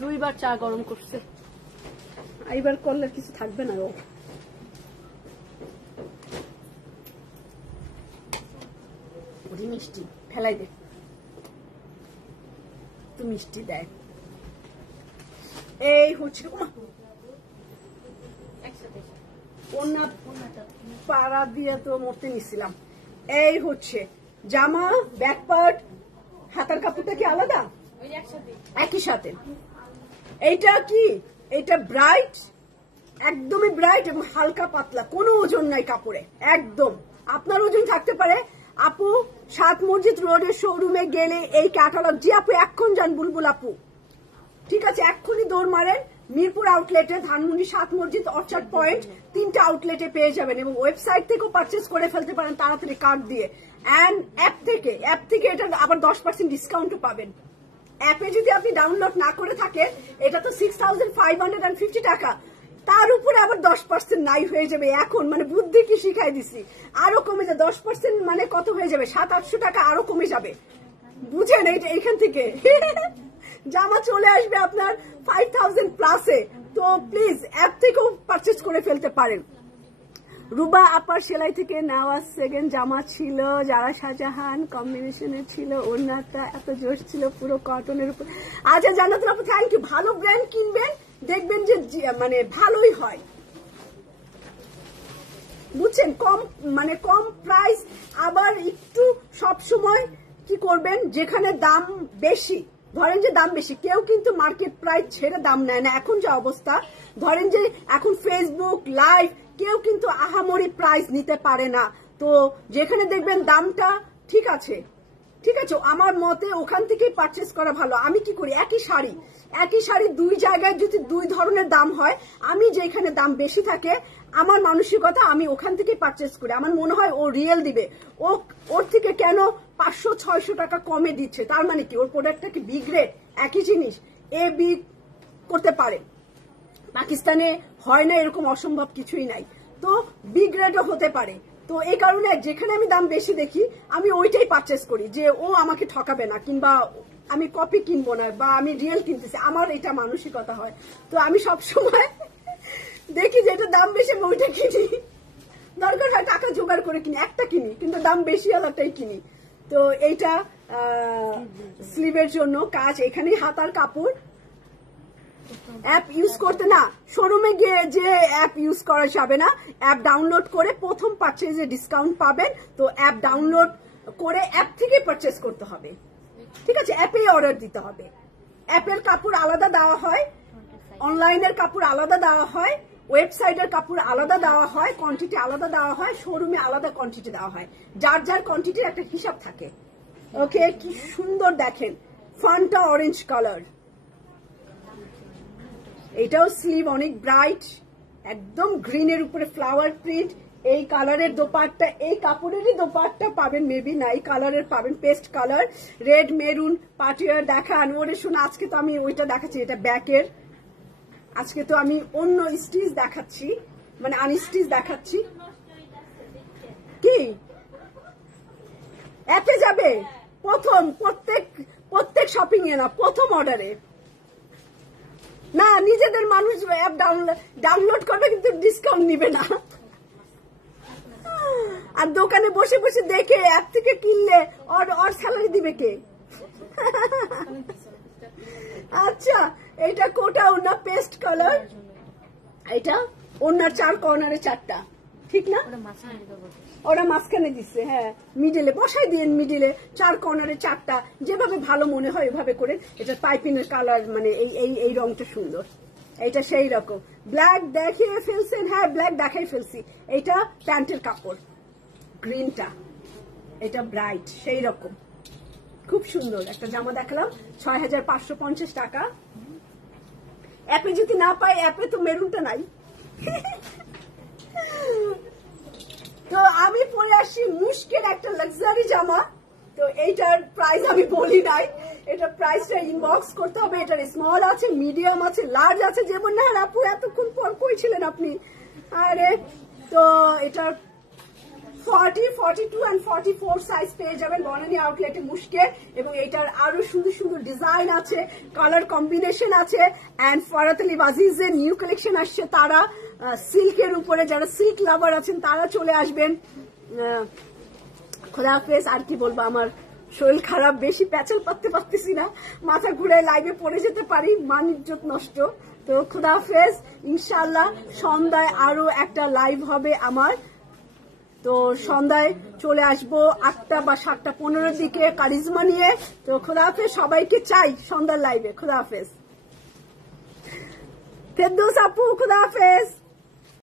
2বার চা গরম করছে, এইবার করলে কিছু থাকবে না। ও মিষ্টি ফেলাই দে, তো মিষ্টি দেয়। এই হচ্ছে পাড়া দিয়ে তো মরতে নিছিলাম। এই হচ্ছে জামা, ব্যাক পার্ট, হাতার কাপড়টা কি আলাদা, একই সাথে। এইটা কি, এটা ব্রাইট, একদমই ব্রাইট এবং হালকা পাতলা, কোনো ওজন নাই কাপড়ে একদম। আপনার ওজন থাকতে পারে। আপু 7 মসজিদ রোডের শোরুমে গেলে এই ক্যাটালগ, জি আপু এখন যান বুলবুল আপু, ঠিক আছে এক্ষুনি দৌড় মারেন। মিরপুর আউটলেটে, ধানমন্ডি 7 মসজিদ, অর্চার্ড পয়েন্ট, 3টা আউটলেটে পেয়ে যাবেন। এবং ওয়েবসাইট থেকেও পারচেস করে ফেলতে পারেন তাড়াতাড়ি কার্ড দিয়ে। অ্যান্ড অ্যাপ থেকে এটা আবার 10% ডিসকাউন্টও পাবেন। অ্যাপে যদি আপনি ডাউনলোড না করে থাকেন, এটা তো 6,550 টাকা, তার উপরে আবার 10% নাই হয়ে যাবে। এখন মানে বুদ্ধি কি শিখাই দিছি, আরো কমে যাবে 10%, মানে কত হয়ে যাবে, 700-800 টাকা আরো কমে যাবে। বুঝেন এইখান থেকে জামা চলে আসবে আপনার 5,000 প্লাসে। তো প্লিজ অ্যাপ থেকেও পারচেস করে ফেলতে পারেন। রুবা আপার সেলাই থেকে নেওয়া সেকেন্ড জামা ছিল, যারা শাহজাহান কম্বিনেশনের ছিল, ওড়নাটা এত জোশ ছিল, পুরো কটনের উপর। আচ্ছা জান্নাতুল আপু থ্যাংক ইউ। ভালো ব্র্যান্ড কিনবেন, দেখবেন যে মানে ভালোই হয়, বুঝছেন। কম প্রাইস। আবার একটু সব সময় কি করবেন, যেখানে দাম বেশি, ধরেন যে দাম বেশি, কেউ কিন্তু মার্কেট প্রাইস ছেড়ে দাম নেয় না। এখন যে অবস্থা, ধরেন যে এখন ফেসবুক লাইভ, কেউ কিন্তু আহামরি প্রাইস নিতে পারে না। তো যেখানে দেখবেন দামটা ঠিক আছে, আমার মতে ওখান থেকেই পারচেস করা ভালো। আমি কি করি, একই শাড়ি 2 জায়গায় যদি 2 ধরনের দাম হয়, আমি যেখানে দাম বেশি থাকে, আমার মানসিকতা, আমি ওখান থেকে পারচেস করি। আমার মনে হয় ও রিয়েল দিবে, ওর থেকে কেন 500-600 টাকা কমে দিচ্ছে, তার মানে কি ওর প্রোডাক্টটা কি বি গ্রেড, একই জিনিস এ বি করতে পারে। পাকিস্তানে হয় না এরকম অসম্ভব কিছুই নাই, তো বি গ্রেডও হতে পারে। তো এই কারণে যেখানে আমি দাম বেশি দেখি, আমি ওইটাই পারচেস করি, যে ও আমাকে ঠকাবে না, কিংবা আমি কপি কিনবো না, বা আমি রিয়েল কিনতেছি, আমার এটা মানসিকতা হয়। তো আমি সবসময় দেখি যে এটা দাম বেশি আমি ওইটা কিনি, দরকার হয় টাকা জোগাড় করে কিনি, একটা কিনি কিন্তু দাম বেশি আলাদাই কিনি। তো এইটা স্লিভের জন্য কাজ, এখানেই হাতার কাপড়। অ্যাপ ইউজ করতে না, শোরুমে গিয়ে যে অ্যাপ ইউজ করা যাবে না, অ্যাপ ডাউনলোড করে প্রথম পারচেজে ডিসকাউন্ট পাবেন। তো অ্যাপ ডাউনলোড করে অ্যাপ থেকে পারচেজ করতে হবে, ঠিক আছে? অ্যাপেই অর্ডার দিতে হবে। অ্যাপের কাপড় আলাদা দেওয়া হয়, অনলাইনের কাপড় আলাদা দেওয়া হয়, ওয়েবসাইটের কাপড় আলাদা দেওয়া হয়, কোয়ান্টিটি আলাদা দেওয়া হয়, শোরুমে আলাদা কোয়ান্টিটি দেওয়া হয়, যার যার কোয়ান্টিটির একটা হিসাব থাকে। ওকে, কি সুন্দর দেখেন, ফন্টটা অরেঞ্জ কালার, এটাও স্লিভ অনেক ব্রাইট, একদম গ্রিনের উপরে ফ্লাওয়ার প্রিন্ট। এই কালারের দোপাট্টা, এই কাপড়েরই দোপাট্টা পাবেন, মেবি না এই কালারের পাবেন, পেস্ট কালার, রেড মেরুন পাটিয়ার দেখান। ওরে শোনা, আজকে তো আমি ওইটা দেখাচ্ছি, এটা ব্যাকের, আজকে তো আমি অন্য স্টিচ দেখাচ্ছি, মানে আনস্টিচ দেখাচ্ছি। কি অ্যাপে যাবে প্রথম, প্রত্যেক শপিং এ না, প্রথম অর্ডারে না, নিজেদের মানুষ অ্যাপ ডাউনলোড করবে কিন্তু ডিসকাউন্ট নিবে না। আর দোকানে বসে বসে দেখে অ্যাপ থেকে কিনলে ওর স্যালারি দিবে কে? আচ্ছা, এটা কোটা ওনা পেস্ট কালার, এটা ওনার 4 কর্নারে 4টা, ঠিক না? ওরা মাঝখানে দিচ্ছে, হ্যাঁ মিডিলে বসাই দিয়ে, মিডিলে 4 কর্নারে 4টা, যেভাবে ভালো মনে হয় এভাবে করে। এটা পাইপিনের কালার, মানে এই রংটা সুন্দর, এটা সেই রকম। ব্ল্যাক দেখিয়ে ফেলছেন? হ্যাঁ ব্ল্যাক দেখাই ফেলছি। এটা প্যান্টের কাপড়, গ্রিনটা, এটা ব্রাইট, সেই রকম খুব সুন্দর একটা জামা দেখালাম, 6550 টাকা। অ্যাপে যদি না পাই, অ্যাপে তো মেরুনটা নাই। তো আমি পরে আসছি মুশকিল একটা লাক্সারি জামা। তো এইটার প্রাইস আমি বলি নাই, এটা প্রাইসটা ইনবক্স করতে হবে। এটার স্মল আছে, মিডিয়াম আছে, লার্জ আছে। যেমন না আপু এতক্ষণ পর কই ছিলেন আপনি? আরে তো এটার 40, 42 and 44 সাইজ পেয়ে যাবেন বনানী আউটলেটে মুশকিল। এবং এটার আরো সুন্দর সুন্দর ডিজাইন আছে, কালার কম্বিনেশন আছে। And Farhat Ali ওয়াজিজের new collection আসছে, তারা সিল্কের উপরে, যারা সিল্ক লাভার আছেন তারা চলে আসবেন। খোদা হাফেজ। আর কি বলবো, আমার শরীর খারাপ, বেশি প্যাচাল পাততে পারতেছি না, মাথা ঘুরে লাইভে পড়ে যেতে পারি, মান ইজ্জত নষ্ট। তো খোদা হাফেজ, ইনশাআল্লাহ সন্ধ্যায় আরো একটা লাইভ হবে আমার। তো সন্ধ্যায় চলে আসবো 8টা বা 7:15 দিকে কারিজমা নিয়ে। তো খোদা হাফেজ, সবাইকে চাই সন্ধ্যার লাইভে। খোদা হাফেজ। ফেরদৌস আপু, খোদা হাফেজ।